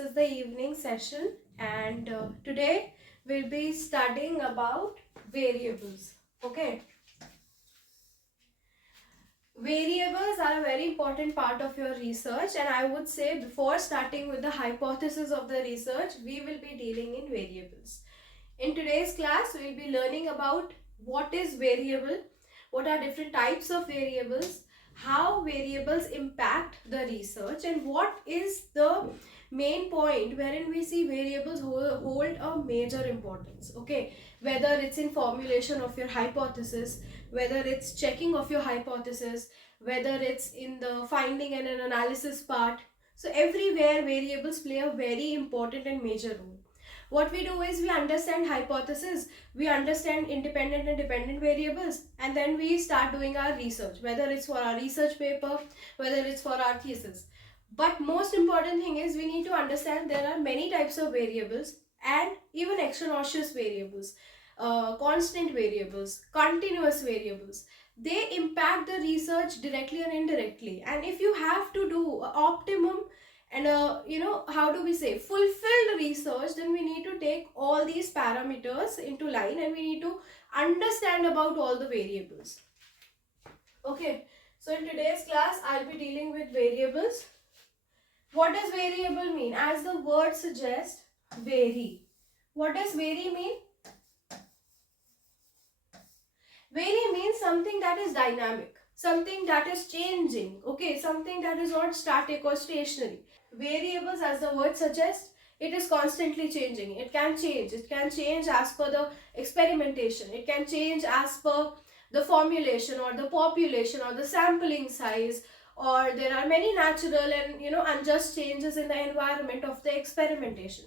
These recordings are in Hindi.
is the evening session, and today we'll be studying about variables. Okay, variables are a very important part of your research, and I would say before starting with the hypothesis of the research, we will be dealing in variables. In today's class, we'll be learning about what is variable, what are different types of variables, how variables impact the research, and what is the main point wherein we see variables hold a major importance. Okay, whether it's in formulation of your hypothesis, whether it's checking of your hypothesis, whether it's in the finding and an analysis part. So everywhere variables play a very important and major role. What we do is we understand hypothesis, we understand independent and dependent variables, and then we start doing our research, whether it's for our research paper, whether it's for our thesis. But most important thing is we need to understand there are many types of variables and even exogenous variables, constant variables, continuous variables. They impact the research directly and indirectly. And if you have to do optimum and how do we say fulfilled research, then we need to take all these parameters into line and we need to understand about all the variables. Okay, so in today's class I'll be dealing with variables. What does variable mean? As the word suggests, vary. What does vary mean? Vary means something that is dynamic, something that is changing, okay, something that is not static or stationary. Variables, as the word suggests, it is constantly changing. It can change. It can change as per the experimentation. It can change as per the formulation or the population or the sampling size, or there are many natural and unjust changes in the environment of the experimentation.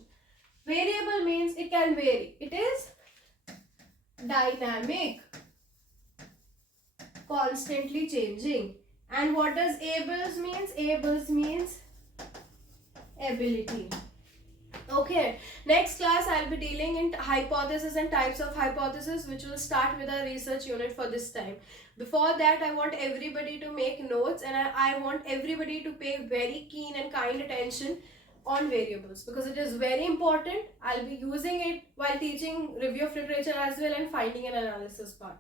Variable means it can vary. It is dynamic, constantly changing. And what does ables means? Ables means ability. Okay, next class I'll be dealing in hypothesis and types of hypothesis, which will start with our research unit for this time. Before that, I want everybody to make notes, and I want everybody to pay very keen and kind attention on variables, because it is very important. I'll be using it while teaching review of literature as well and finding and analysis part.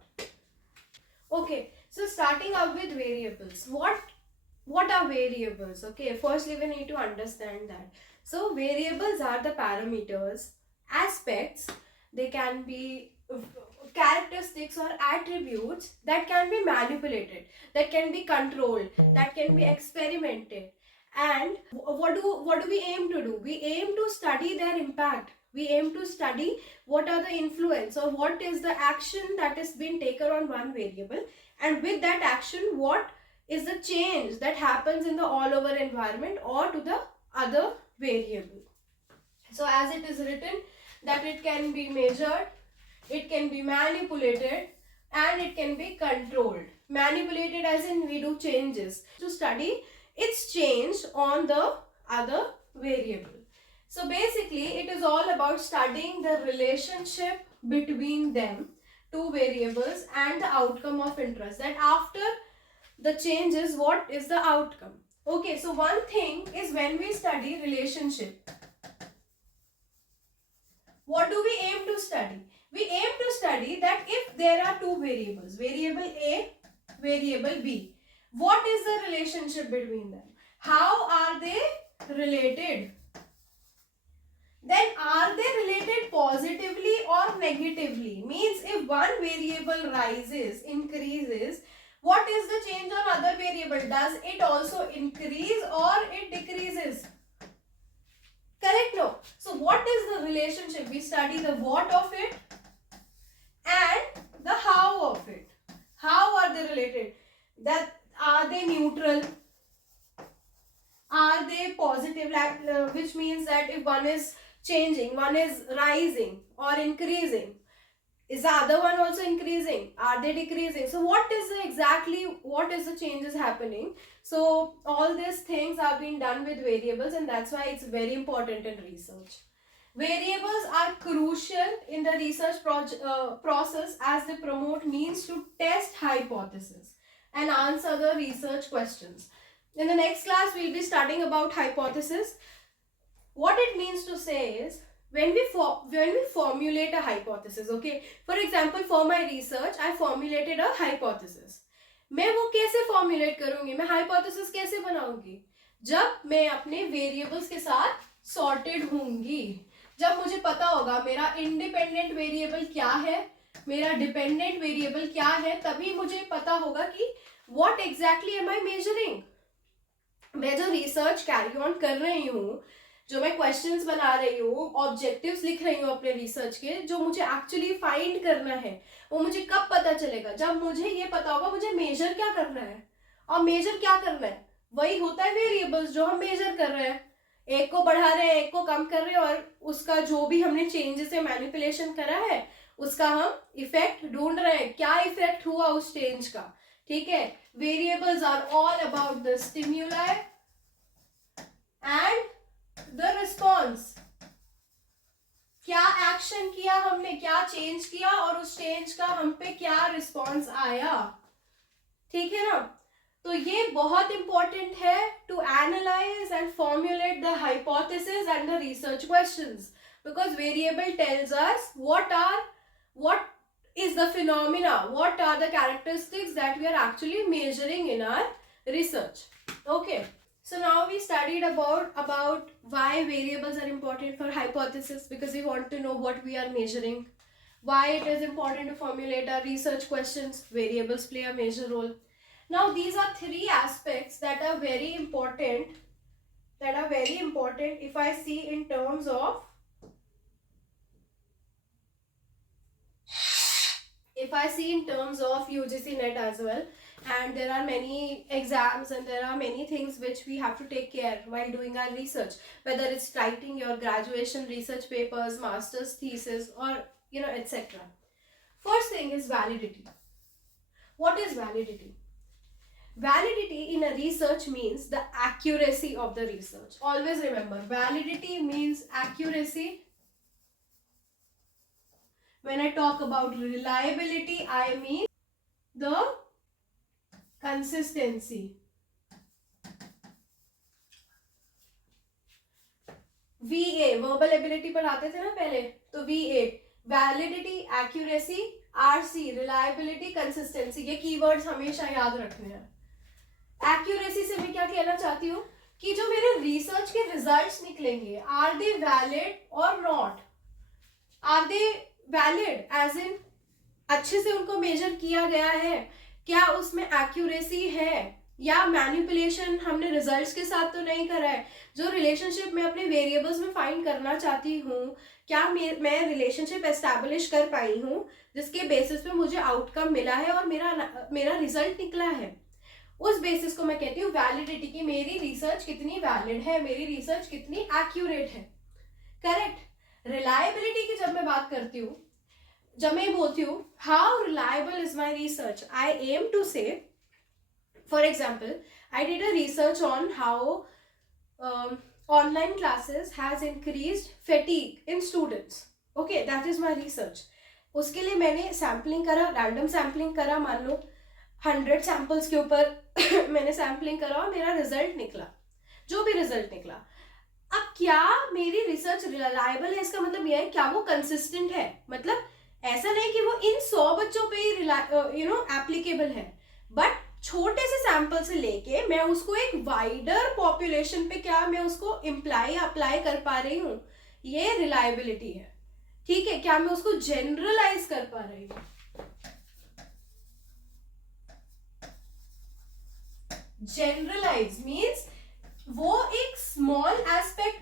Okay, so starting up with variables. What are variables? Okay, firstly we need to understand that. So variables are the parameters, aspects, they can be characteristics or attributes that can be manipulated, that can be controlled, that can be experimented. And what do we aim to do? We aim to study their impact. We aim to study what are the influence or what is the action that is being taken on one variable, and with that action what is the change that happens in the all over environment or to the other variable. So as it is written that it can be measured, it can be manipulated, and it can be controlled. Manipulated as in we do changes to study its change on the other variable. So basically it is all about studying the relationship between them, two variables, and the outcome of interest, that after the changes what is the outcome. Okay, so one thing is when we study relationship, what do we aim to study? We aim to study that if there are two variables, variable A, variable B, what is the relationship between them? How are they related? Then are they related positively or negatively? Means if one variable rises, increases, what is the change on other variable? Does it also increase or it decreases? Correct? No. So what is the relationship? We study the what of it and the how of it. How are they related? That are they neutral? Are they positive? Which means that if one is changing, one is rising or increasing, is the other one also increasing? Are they decreasing? So what is the changes happening? So all these things are being done with variables, and that's why it's very important in research. Variables are crucial in the research process as they promote means to test hypotheses and answer the research questions. In the next class, we'll be studying about hypothesis, what it means to say is when we formulate a hypothesis, okay, for example for my research I formulated a hypothesis. मैं वो कैसे formulate करूंगी, मैं hypothesis कैसे बनाऊंगी? जब मैं अपने variables के साथ sorted होंगी, जब मुझे पता होगा मेरा independent variable क्या है, मेरा dependent variable क्या है, तभी मुझे पता होगा कि what exactly am I measuring. मैं जो रिसर्च कैरी ऑन कर रही हूँ, जो मैं क्वेश्चंस बना रही हूँ, ऑब्जेक्टिव्स लिख रही हूँ अपने रिसर्च के, जो मुझे एक्चुअली फाइंड करना है, वो मुझे कब पता चलेगा? जब मुझे ये पता होगा मुझे मेजर क्या करना है. और मेजर क्या करना है, वही होता है वेरिएबल्स जो हम मेजर कर रहे हैं. एक को बढ़ा रहे हैं, एक को कम कर रहे हैं, और उसका जो भी हमने चेंजेस या मैनिपुलेशन करा है उसका हम इफेक्ट ढूंढ रहे हैं. क्या इफेक्ट हुआ उस चेंज का, ठीक है. Variables are all about the stimuli and the response. क्या एक्शन किया हमने, क्या चेंज किया, और उस चेंज का हम पे क्या रिस्पॉन्स आया, ठीक है ना. तो ये बहुत इंपॉर्टेंट है to analyse and formulate the hypothesis and the research questions, because variable tells us what is the phenomena, what are the characteristics that we are actually measuring in our research. Okay, so now we studied about why variables are important for hypothesis, because we want to know what we are measuring, why it is important to formulate our research questions. Variables play a major role. Now these are three aspects that are very important, if I see in terms of UGC NET as well, and there are many exams and there are many things which we have to take care while doing our research, whether it's writing your graduation research papers, master's thesis, or etc. First thing is validity. What is validity? Validity in a research means the accuracy of the research. Always remember, validity means accuracy. When I talk about reliability, I mean the consistency. VA, verbal ability पर आते थे ना पहले, तो VA, validity, accuracy, RC, reliability, consistency, ये keywords हमेशा याद रखने हैं. Accuracy से मैं क्या कहना चाहती हूँ कि जो मेरे research के results निकलेंगे, are they valid or not? Are they valid as in अच्छे से उनको मेजर किया गया है, क्या उसमें एक्यूरेसी है, या मैनिपुलेशन हमने रिजल्ट्स के साथ तो नहीं करा है. जो रिलेशनशिप मैं अपने वेरिएबल्स में फाइंड करना चाहती हूँ, क्या मैं रिलेशनशिप एस्टैब्लिश कर पाई हूँ जिसके बेसिस पे मुझे आउटकम मिला है और मेरा रिजल्ट निकला है. उस बेसिस को मैं कहती हूँ वैलिडिटी की. मेरी रिसर्च कितनी वैलिड है, मेरी रिसर्च कितनी एक्यूरेट है, करेक्ट. रिलायबिलिटी की जब मैं बात करती हूँ, जब मैं बोलती हूँ how reliable is my research, I am to say, for example I did a research on how online classes has increased fatigue in students. Okay, that is my research. उसके लिए मैंने सैम्पलिंग करा, रैंडम सैम्पलिंग करा, मान लो 100 सैम्पल्स के ऊपर मैंने सैम्पलिंग करा और मेरा रिजल्ट निकला जो भी रिजल्ट निकला. अब क्या मेरी रिसर्च रिलायबल है, इसका मतलब यह है क्या वो कंसिस्टेंट है. मतलब ऐसा नहीं कि वो इन 100 बच्चों पे ही एप्लीकेबल है, बट छोटे से सैंपल से लेके मैं उसको एक वाइडर पॉपुलेशन पे क्या मैं उसको अप्लाई कर पा रही हूँ, ये रिलायबिलिटी है. ठीक है, क्या मैं उसको जनरलाइज कर पा रही हूँ. जनरलाइज मीन्स वो एक स्मॉल एस्पेक्ट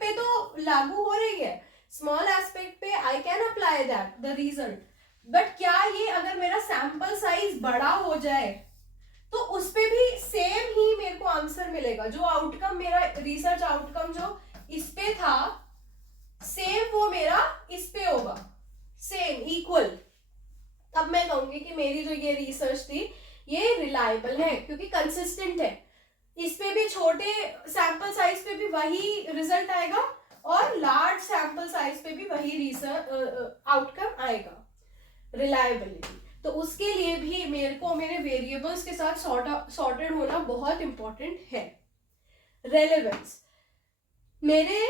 पे तो लागू हो रही है, स्मॉल एस्पेक्ट पे I can apply that the result. But क्या ये अगर मेरा सैंपल साइज बड़ा हो जाए तो उस पे भी सेम ही मेरे को आंसर मिलेगा. जो आउटकम मेरा रिसर्च आउटकम जो इस पे था, सेम वो मेरा इस पे होगा, सेम इक्वल. तब मैं कहूंगी कि मेरी जो ये रिसर्च थी ये रिलायबल है, क्योंकि कंसिस्टेंट है. इस पे भी छोटे सैंपल साइज पे भी वही रिजल्ट आएगा और लार्ज सैंपल साइज पे भी वही रिसर्च आउटकम आएगा. रिलायबिलिटी, तो उसके लिए भी मेरे वेरिएबल्स के साथ सॉर्टेड होना बहुत इंपॉर्टेंट है. रेलेवेंस, मेरे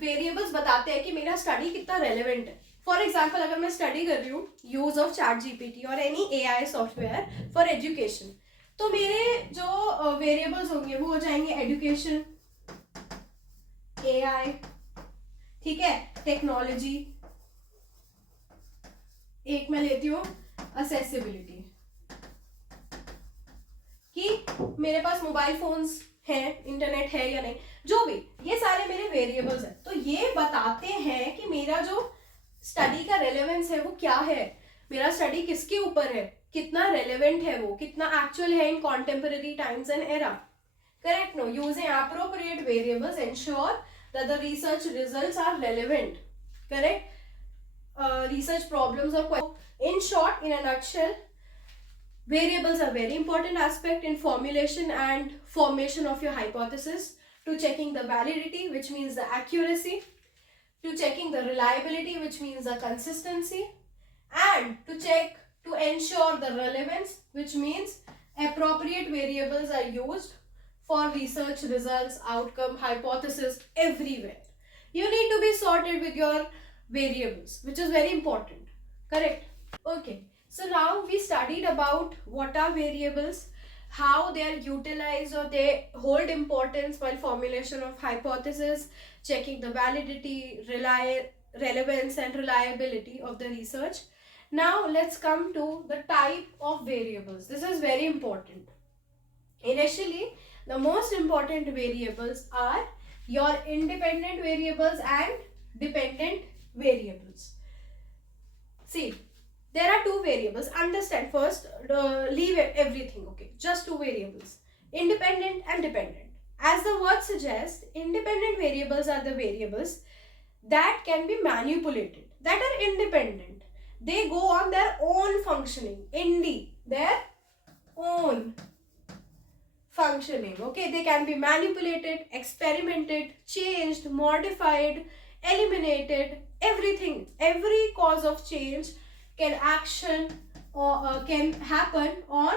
वेरिएबल्स बताते हैं कि मेरा स्टडी कितना रेलेवेंट है. फॉर एग्जाम्पल, अगर मैं स्टडी कर रही हूँ यूज ऑफ ChatGPT और any AI software for education, तो मेरे जो वेरिएबल्स होंगे वो हो जाएंगे एजुकेशन, AI, ठीक है, टेक्नोलॉजी, एक मैं लेती हूँ असेसिबिलिटी, कि मेरे पास मोबाइल फोन्स है, इंटरनेट है या नहीं, जो भी, ये सारे मेरे वेरिएबल्स हैं. तो ये बताते हैं कि मेरा जो स्टडी का रेलेवेंस है वो क्या है, मेरा स्टडी किसके ऊपर है, कितना रेलेवेंट है वो, कितना एक्चुअल है in contemporary times and era. Correct? No, using appropriate variables ensure that the research results are relevant. Correct? research problems or in short, in a nutshell, variables are very important aspect in formulation and formation of your hypothesis, to checking the validity, which means the accuracy, to checking the reliability, which means the consistency, and to ensure the relevance, which means appropriate variables are used for research results, outcome, hypothesis everywhere. You need to be sorted with your variables, which is very important. Correct? Okay, so now we studied about what are variables, how they are utilized or they hold importance while formulation of hypothesis, checking the validity, relevance and reliability of the research. Now let's come to the type of variables. This is very important. Initially, the most important variables are your independent variables and dependent variables. See, there are two variables. Understand first, leave everything, okay? Just two variables, independent and dependent. As the word suggests, independent variables are the variables that can be manipulated, that are independent. They go on their own functioning, their own functioning, okay? They can be manipulated, experimented, changed, modified, eliminated, everything. Every cause of change can can happen on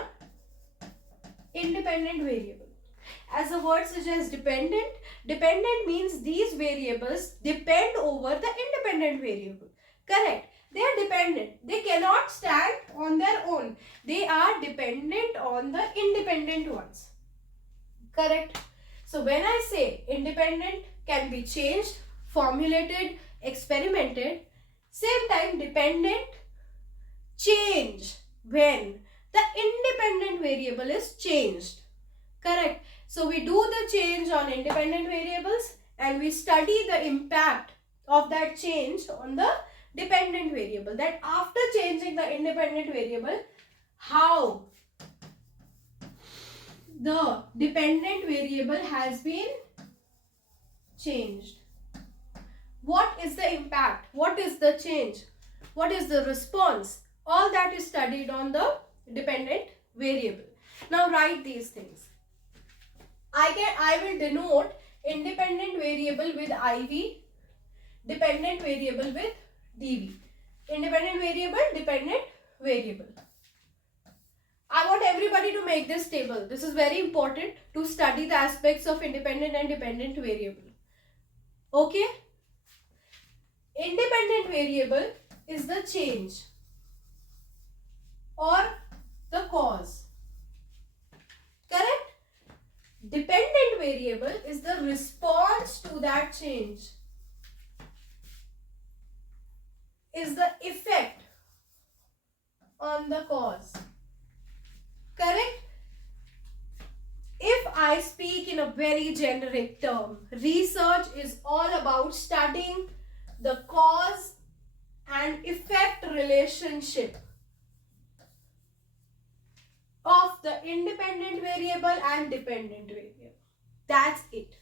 independent variable. As the word suggests, dependent means these variables depend over the independent variable. Correct? They are dependent. They cannot stand on their own. They are dependent on the independent ones. Correct? So when I say independent can be changed, formulated, experimented, same time dependent change when the independent variable is changed. Correct? So we do the change on independent variables and we study the impact of that change on the dependent variable. That after changing the independent variable, how the dependent variable has been changed. What is the impact? What is the change? What is the response? All that is studied on the dependent variable. Now write these things. I will denote independent variable with IV, dependent variable with DV. Independent variable, dependent variable. I want everybody to make this table. This is very important to study the aspects of independent and dependent variable. Okay? Independent variable is the change or the cause. Correct? Dependent variable is the response to that change, is the effect on the cause. Correct? If I speak in a very generic term, research is all about studying the cause and effect relationship of the independent variable and dependent variable. That's it.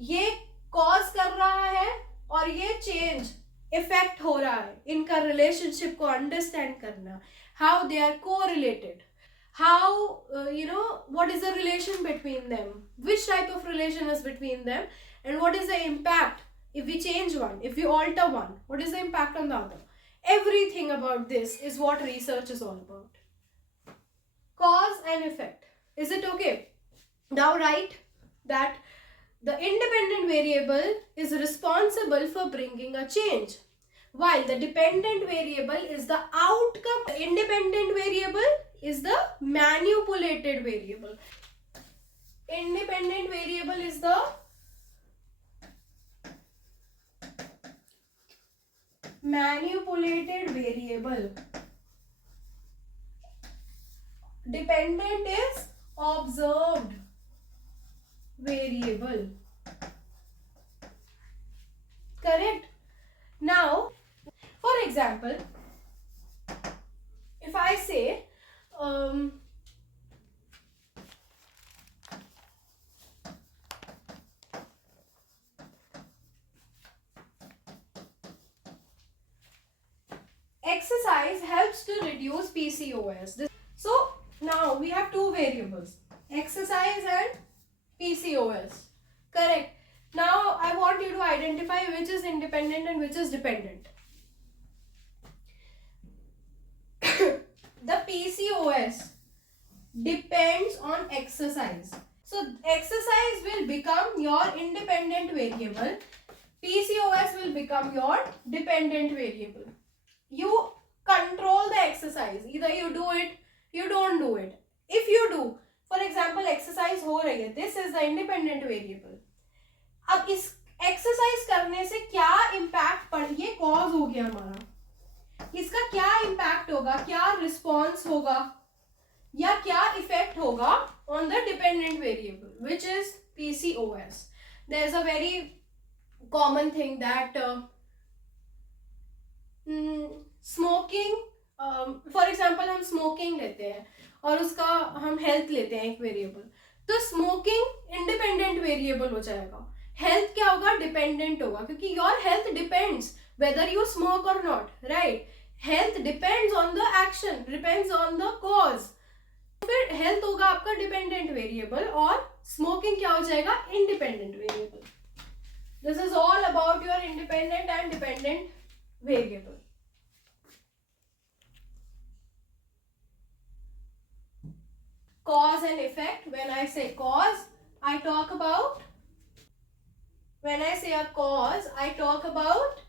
ये cause कर रहा है और ये change effect हो रहा है. इनका relationship को understand करना. How they are correlated. How, what is the relation between them? Which type of relation is between them? And what is the impact if we change one, if we alter one? What is the impact on the other? Everything about this is what research is all about. Cause and effect. Is it okay? Now write that The independent variable is responsible for bringing a change, while the dependent variable is the outcome. The independent variable is the manipulated variable. Independent variable is the manipulated variable. Dependent is observed variable. Correct? Now, for example, if I say exercise helps to reduce PCOS. So now we have two variables, exercise and PCOS. Correct. Now I want you to identify which is independent and which is dependent. The PCOS depends on exercise. So exercise will become your independent variable. PCOS will become your dependent variable. You control the exercise. Either you do it, you don't do it. If you do, for example, exercise हो रही है, this is the independent variable. अब इस exercise करने से क्या impact पड़, ये cause हो गया हमारा, इसका क्या impact होगा, क्या response होगा, या क्या effect होगा on the dependent variable, which is PCOS. There's a very common thing that smoking, for example हम स्मोकिंग लेते हैं और उसका हम हेल्थ लेते हैं एक वेरिएबल, तो स्मोकिंग इंडिपेंडेंट वेरिएबल हो जाएगा, हेल्थ क्या होगा, डिपेंडेंट होगा, क्योंकि your health depends whether you smoke और not, right. Health depends on the action, depends on the cause. फिर हेल्थ होगा आपका डिपेंडेंट वेरिएबल और स्मोकिंग क्या हो जाएगा, independent variable. This is all about your independent and dependent variable. Cause and effect. When I say cause, I talk about, when I say a cause, I talk about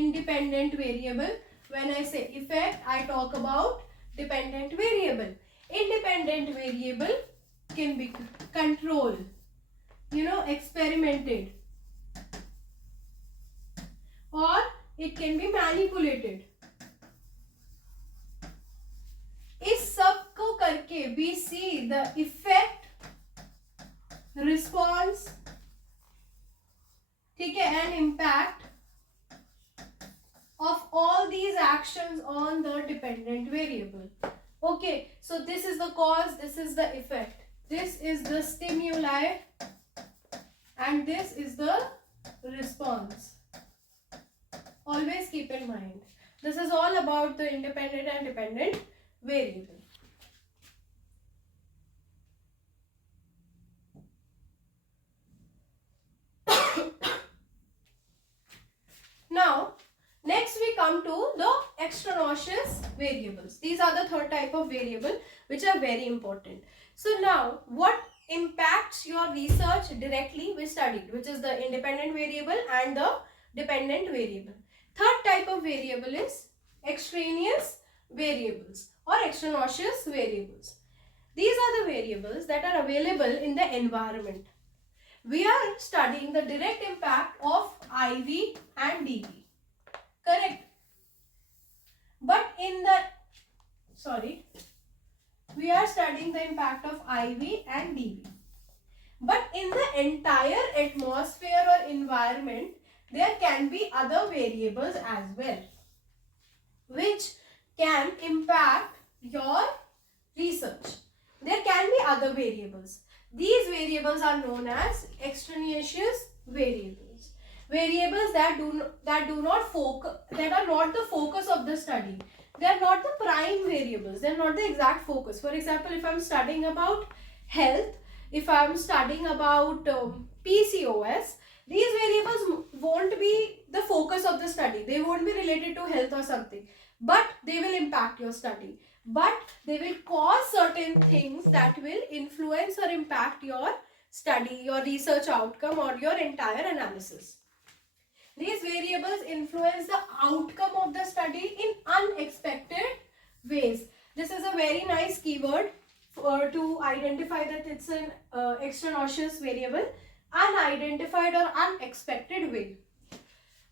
independent variable. When I say effect, I talk about dependent variable. Independent variable can be controlled, experimented, or it can be manipulated. इस सब को करके we see the effect, response, ठीक है, and impact of all these actions on the dependent variable. Okay, so this is the cause, this is the effect, this is the stimuli, and this is the response. Always keep in mind, this is all about the independent and dependent variable. Now, next we come to the extraneous variables. These are the third type of variable which are very important. So now, what impacts your research directly we studied, which is the independent variable and the dependent variable. Third type of variable is extraneous variables or extraneous variables. These are the variables that are available in the environment. We are studying the direct impact of IV and DV. Correct? But we are studying the impact of IV and DV. But in the entire atmosphere or environment, there can be other variables as well, which can impact your research. There can be other variables. These variables are known as extraneous variables. Variables that are not the focus of the study. They are not the prime variables. They are not the exact focus. For example, if I am studying about health, if I am studying about PCOS, these variables won't be the focus of the study. They won't be related to health or something. But they will impact your study. But they will cause certain things that will influence or impact your study, your research outcome, or your entire analysis. These variables influence the outcome of the study in unexpected ways. This is a very nice keyword to identify that it's an extraneous variable. Unidentified or unexpected way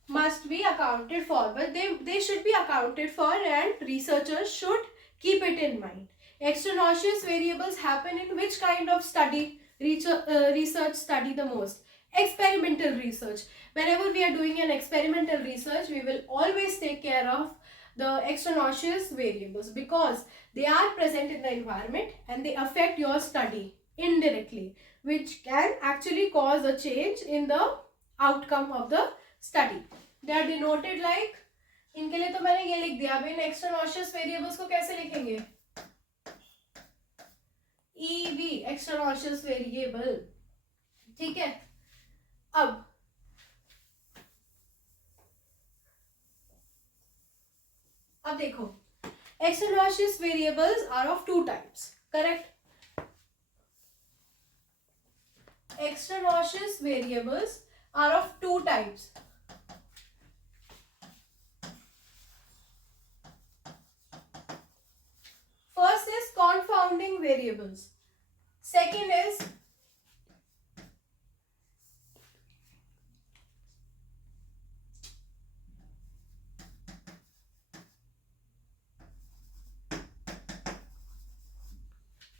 must be accounted for, but they should be accounted for, and researchers should keep it in mind. Extraneous variables happen in which kind of study? Research study the most? Experimental research. Whenever we are doing an experimental research, we will always take care of the extraneous variables because they are present in the environment and they affect your study indirectly, which can actually cause a change in the outcome of the study. They are denoted like, इनके लिए तो मैंने ये लिख दिया. अब इन extraneous variables को कैसे लिखेंगे? EV, extraneous variable. ठीक है. अब देखो, extraneous variables are of two types, correct? Extraneous variables are of two types. First is confounding variables. Second is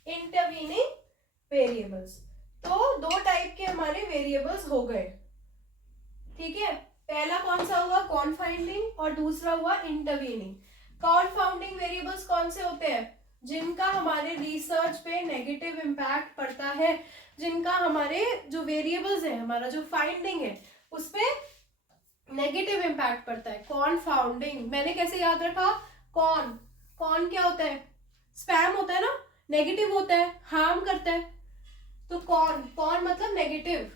intervening variables. तो दो टाइप के हमारे वेरिएबल्स हो गए, ठीक है. पहला कौन सा हुआ? कॉन्फाउंडिंग, और दूसरा हुआ इंटरवीनिंग. कॉन्फाउंडिंग वेरिएबल्स कौन से होते हैं? जिनका हमारे रिसर्च पे नेगेटिव इम्पैक्ट पड़ता है, जिनका हमारे जो वेरिएबल्स है, हमारा जो फाइंडिंग है, उस पे नेगेटिव इम्पैक्ट पड़ता है. कॉन्फाउंडिंग मैंने कैसे याद रखा? कॉन क्या होता है? स्पैम होता है ना, नेगेटिव होता है, हार्म करता है. तो कॉन मतलब नेगेटिव.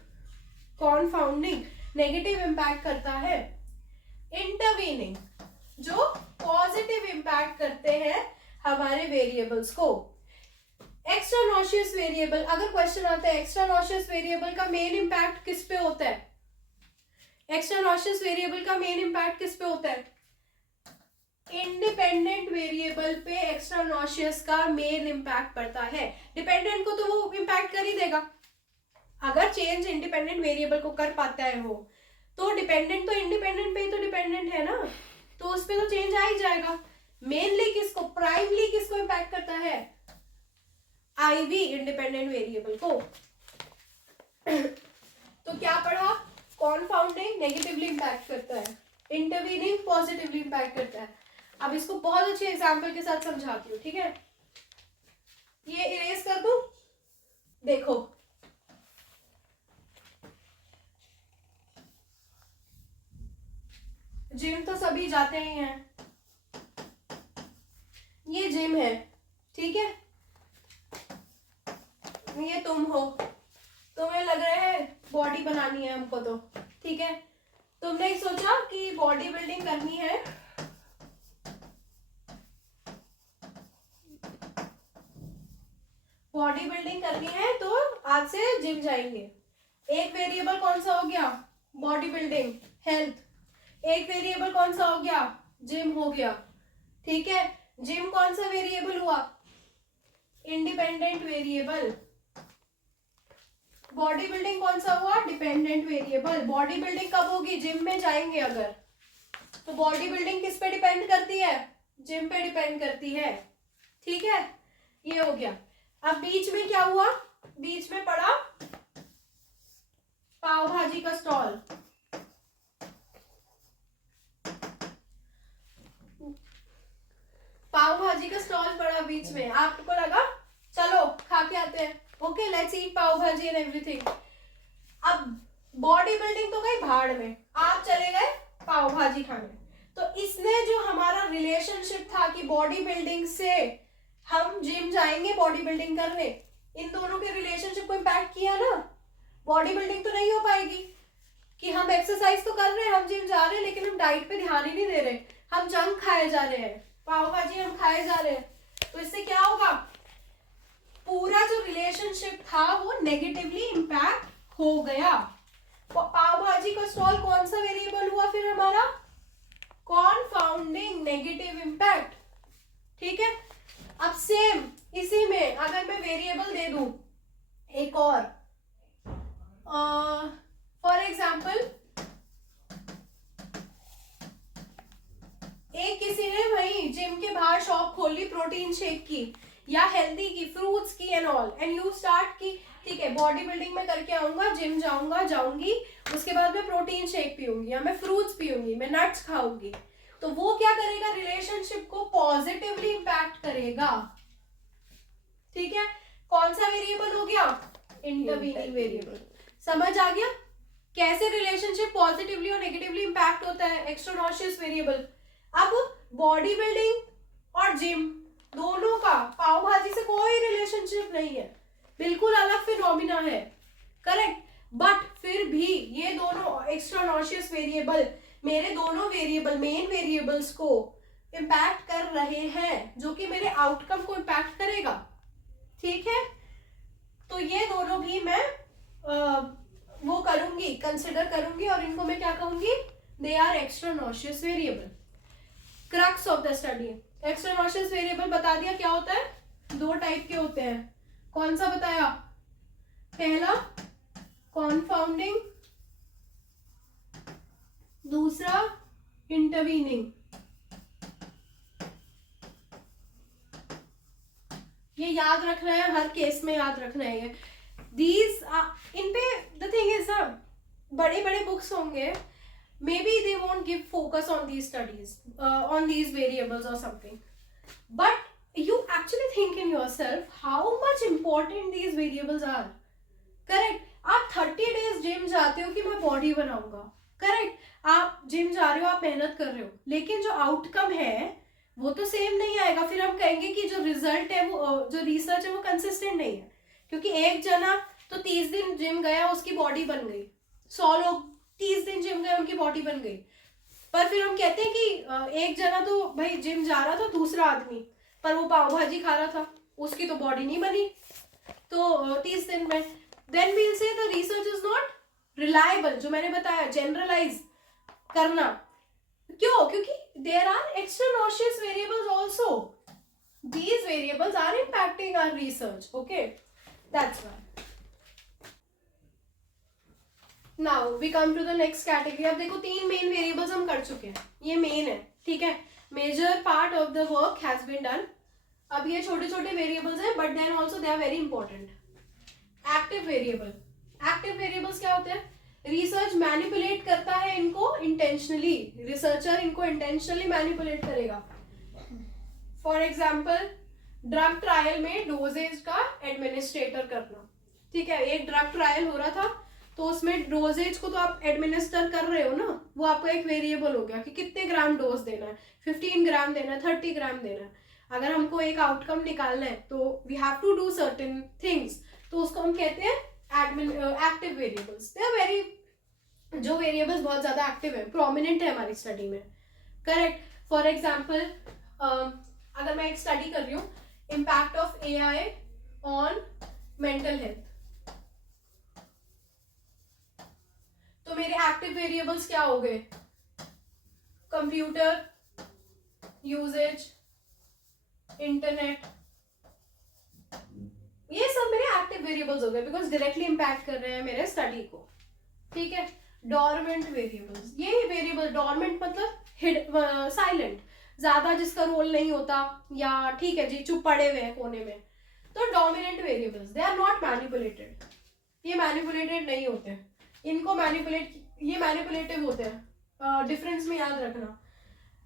कॉन्फाउंडिंग नेगेटिव इम्पैक्ट करता है. इंटरवीनिंग जो पॉजिटिव इम्पैक्ट करते हैं हमारे वेरिएबल्स को. एक्स्ट्रानोशियस वेरिएबल, अगर क्वेश्चन आता है एक्स्ट्रानोशियस वेरिएबल का मेन इम्पैक्ट किस पे होता है? एक्स्ट्रानोशियस वेरिएबल का मेन इम्पैक्ट किस पे होता है? इंडिपेंडेंट वेरिएबल पे एक्स्ट्रानोशियस का मेन इम्पैक्ट पड़ता है. डिपेंडेंट को तो वो इम्पैक्ट कर ही देगा. अगर चेंज इंडिपेंडेंट वेरिएबल को कर पाता है वो, तो डिपेंडेंट तो इंडिपेंडेंट पे ही तो डिपेंडेंट है ना, तो उस पे तो चेंज आ ही जाएगा. मेनली किसको, प्राइमली किसको इम्पैक्ट करता है? आईवी इंडिपेंडेंट वेरिएबल को. तो क्या पढ़ा? कॉन्फाउंडिंग नेगेटिवली इम्पैक्ट करता है, इंटरवीनिंग पॉजिटिवली इम्पैक्ट करता है. अब इसको बहुत अच्छे एग्जाम्पल के साथ समझाती हूँ, ठीक है. ये इरेज कर दूं. देखो, जिम तो सभी जाते ही हैं. ये जिम है, ठीक है. ये तुम हो, तुम्हें लग रहा है बॉडी बनानी है हमको, तो ठीक है. तुमने सोचा कि बॉडी बिल्डिंग करनी है, बॉडी बिल्डिंग करनी है, तो आज से जिम जाएंगे. एक वेरिएबल कौन सा हो गया? Body building, health. एक वेरिएबल कौन सा हो गया? जिम हो गया, ठीक है. जिम कौन सा वेरिएबल हुआ? Independent variable. बॉडी बिल्डिंग कौन सा हुआ? Dependent variable. बॉडी बिल्डिंग कब होगी? जिम में जाएंगे अगर, तो बॉडी बिल्डिंग किस पे डिपेंड करती है? जिम पे डिपेंड करती है, ठीक है. ये हो गया. अब बीच में क्या हुआ? बीच में पड़ा पाव भाजी का स्टॉल. पाव भाजी का स्टॉल पड़ा बीच में. आपको लगा चलो खा के आते हैं, ओके लेट्स ईट पाव भाजी एंड एवरीथिंग. अब बॉडी बिल्डिंग तो गई भाड़ में, आप चले गए पाव भाजी खाने. तो इसने जो हमारा रिलेशनशिप था कि बॉडी बिल्डिंग से हम जिम जाएंगे बॉडी बिल्डिंग करने, इन दोनों के रिलेशनशिप को इम्पैक्ट किया ना. बॉडी बिल्डिंग तो नहीं हो पाएगी कि हम एक्सरसाइज तो कर रहे हैं, हम जिम जा रहे हैं, लेकिन हम डाइट पे ध्यान ही नहीं दे रहे, हम जंक खाए जा रहे हैं, पाव भाजी हम खाए जा रहे हैं. तो इससे क्या होगा? पूरा जो रिलेशनशिप था वो नेगेटिवली इम्पैक्ट हो गया। पाव भाजी का स्टॉल कौन सा वेरिएबल हुआ फिर हमारा? कॉन्फाउंडिंग नेगेटिव इम्पैक्ट। ठीक है, अब सेम इसी में अगर मैं वेरिएबल दे दूं एक और, फॉर एग्जाम्पल एक किसी ने वही जिम के बाहर शॉप खोल ली प्रोटीन शेक की या हेल्दी की, फ्रूट्स की and all, and you start की ठीक है बॉडी बिल्डिंग में करके आऊंगा, जिम जाऊंगी, उसके बाद मैं प्रोटीन शेक पीऊंगी या मैं फ्रूट्स पीऊंगी, मैं नट्स खाऊंगी, तो वो क्या करेगा? रिलेशनशिप को पॉजिटिवली इंपैक्ट करेगा। ठीक है, कौन सा वेरिएबल हो गया? Intervening variable. समझ आ गया कैसे रिलेशनशिप पॉजिटिवली और नेगेटिवली इंपैक्ट होता है? एक्स्ट्रानॉशियस वेरिएबल। अब बॉडी बिल्डिंग और जिम दोनों का पाव भाजी से कोई रिलेशनशिप नहीं है, बिल्कुल अलग फिनोमिना है, करेक्ट। बट फिर भी ये दोनों एक्स्ट्रानॉशियस वेरिएबल मेरे दोनों वेरिएबल मेन वेरिएबल्स को इंपैक्ट कर रहे हैं, जो कि मेरे आउटकम को इंपैक्ट करेगा। ठीक है, तो ये दोनों भी मैं वो करूंगी, कंसिडर करूंगी, और इनको मैं क्या कहूंगी? They are extraneous variable. Crux of the study, extraneous variable बता दिया क्या होता है? दो टाइप के होते हैं। कौन सा बताया? पहला कॉन्फाउंडिंग, दूसरा इंटरवीनिंग। ये याद रखना है, हर केस में याद रखना है ये। दीज इन पे द थिंग इज बड़े बड़े बुक्स होंगे, maybe they won't give focus on these studies, on these variables or something, but you actually think in yourself how much important these variables are, correct? आप 30 days जिम जाते हो कि मैं बॉडी बनाऊंगा, करेक्ट? आप जिम जा रहे हो, आप मेहनत कर रहे हो, लेकिन जो आउटकम है वो तो सेम नहीं आएगा। फिर हम कहेंगे कि जो रिजल्ट है वो, जो रिसर्च है वो कंसिस्टेंट नहीं है, क्योंकि एक जना तो 30 दिन जिम गया, उसकी बॉडी बन गई, 100 लोग 30 दिन जिम गए, उनकी बॉडी बन गई। पर फिर हम कहते हैं कि एक जना तो भाई जिम जा रहा था, दूसरा आदमी, पर वो पाव भाजी खा रहा था, उसकी तो बॉडी नहीं बनी तो 30 दिन में। Then we'll say the research is not reliable, जो मैंने बताया जनरलाइज करना। क्यों? क्योंकि there are extraneous variables also, these variables are impacting our research, okay, that's why. Now we come to the next category. अब देखो 3 मेन वेरिएबल्स हम कर चुके हैं, ये मेन है, ठीक है, major part of the work has been done. अब ये छोटे छोटे वेरिएबल्स हैं, but then also they are very important. Active variable, active variables क्या होते हैं? रिसर्च मैनिपुलेट करता है इनको इंटेंशनली, रिसर्चर इनको इंटेंशनली मैनिपुलेट करेगा। फॉर एग्जाम्पल ड्रग ट्रायल में डोजेज का एडमिनिस्ट्रेटर करना, ठीक है, एक ड्रग ट्रायल हो रहा था, तो उसमें डोजेज को तो आप एडमिनिस्टर कर रहे हो ना, वो आपका एक वेरिएबल हो गया कि कितने ग्राम डोज देना है, 15 ग्राम देना है, 30 ग्राम देना है। अगर हमको एक आउटकम निकालना है तो we have to do certain things, तो उसको हम कहते हैं active variables. They are very, जो वेरिएबल्स बहुत ज्यादा एक्टिव है, प्रोमिनेंट है हमारी स्टडी में, करेक्ट। फॉर एग्जाम्पल अगर मैं एक स्टडी कर रही हूँ, impact of AI on mental health, तो मेरे एक्टिव वेरिएबल्स क्या हो गए? कंप्यूटर यूजेज, इंटरनेट, ये सब मेरे एक्टिव वेरिएबल्स हो गए, बिकॉज डायरेक्टली इंपैक्ट कर रहे हैं मेरे स्टडी को, ठीक है। डॉर्मेंट वेरिएबल्स, ये वेरिएबल, डॉर्मेंट मतलब साइलेंट, ज्यादा जिसका रोल नहीं होता, या ठीक है जी चुप पड़े हुए हैं कोने में, तो dominant variables, they are not manipulated, ये मैनिपुलेटेड नहीं होते, इनको ये मैनिपुलेटिव होते हैं, डिफरेंस में याद रखना।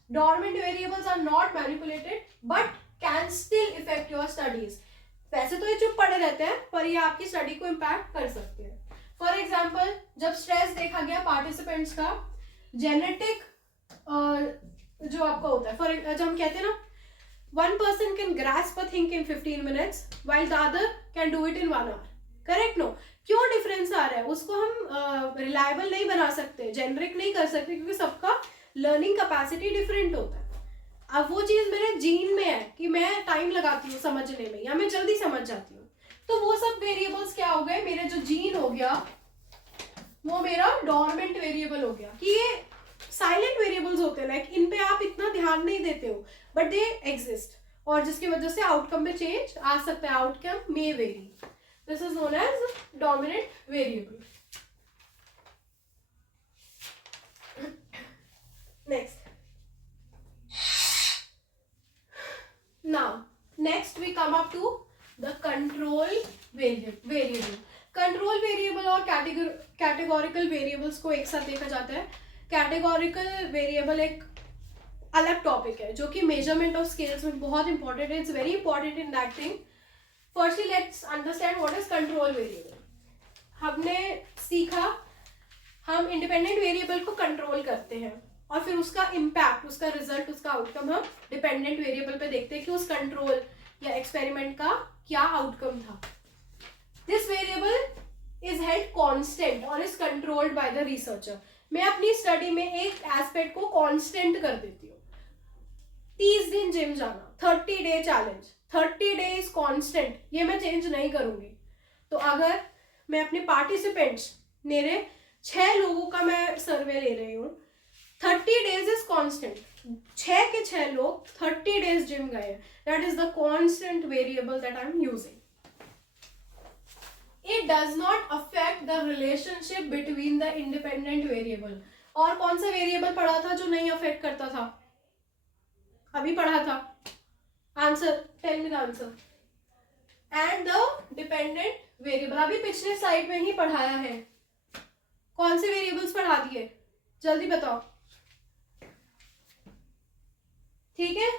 Dormant variables are not manipulated but can still affect your studies. वैसे तो ये चुप पड़े रहते हैं, पर ये आपकी स्टडी को इम्पैक्ट कर सकते हैं। फॉर एग्जाम्पल जब स्ट्रेस देखा गया पार्टिसिपेंट्स का, जेनेटिक जो आपका होता है, फॉर जब हम कहते हैं ना, one person can grasp a thing in 15 minutes while the other can do it in 1 hour, correct? No, क्यों डिफरेंस आ रहा है? उसको हम रिलायबल नहीं बना सकते, जेनरिक नहीं कर सकते, क्योंकि सबका लर्निंग कैपेसिटी डिफरेंट होता है। अब वो चीज मेरे जीन में है कि मैं टाइम लगाती हूँ समझने में, या मैं जल्दी समझ जाती हूँ, तो वो सब वेरिएबल्स क्या हो गए, मेरे जो जीन हो गया वो मेरा डोरमेंट वेरिएबल हो गया, कि ये साइलेंट वेरिएबल्स होते हैं, लाइक इन पे आप इतना ध्यान नहीं देते हो बट दे एग्जिस्ट, और जिसकी वजह से आउटकम में चेंज आ सकता है, outcome may vary, this is known as dominant variable. Next. Now, next we come up to the control variable. Control variable और categorical variables को एक साथ देखा जाता है. Categorical variable एक अलग टॉपिक है जो कि मेजरमेंट ऑफ स्केल्स में बहुत इंपॉर्टेंट है. It's very important in that thing. Firstly let's understand what is control variable. हमने सीखा हम इंडिपेंडेंट वेरिएबल को कंट्रोल करते हैं और फिर उसका इम्पैक्ट, उसका रिजल्ट, उसका आउटकम हम डिपेंडेंट वेरिएबल पे देखते हैं कि उस कंट्रोल या एक्सपेरिमेंट का क्या आउटकम था. This variable is held constant और is controlled by the researcher. मैं अपनी स्टडी में एक एस्पेक्ट को कांस्टेंट कर देती हूँ. 30 दिन जिम जाना, 30 day challenge, 30 day is constant, ये मैं चेंज नहीं करूंगी. तो अगर मैं अपने पार्टिसिपेंट्स, मेरे 6 लोगों का मैं सर्वे ले रही हूँ, 30 days is constant. 6 के 6 लोग 30 days जिम गए. That is the constant variable that I am using. It does not affect the relationship between the independent variable. और कौन सा वेरिएबल पढ़ा था जो नहीं अफेक्ट करता था? अभी पढ़ा था. Answer, tell me the answer. And the dependent variable अभी पिछले स्लाइड में ही पढ़ाया है. कौन से वेरिएबल्स पढ़ा दिए, जल्दी बताओ. ठीक है,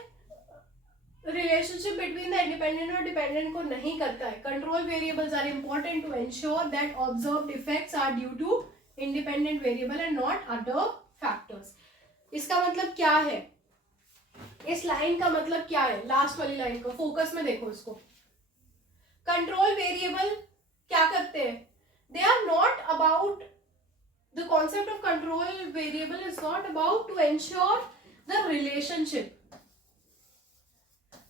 रिलेशनशिप बिटवीन द इंडिपेंडेंट और डिपेंडेंट को नहीं करता है. Control variables are important to ensure that observed effects are due to independent variable and not other factors. इसका मतलब क्या है, इस लाइन का मतलब क्या है, लास्ट वाली लाइन को फोकस में देखो इसको. कंट्रोल वेरिएबल क्या करते हैं, they are not about, the concept of control variable is not about to ensure the relationship.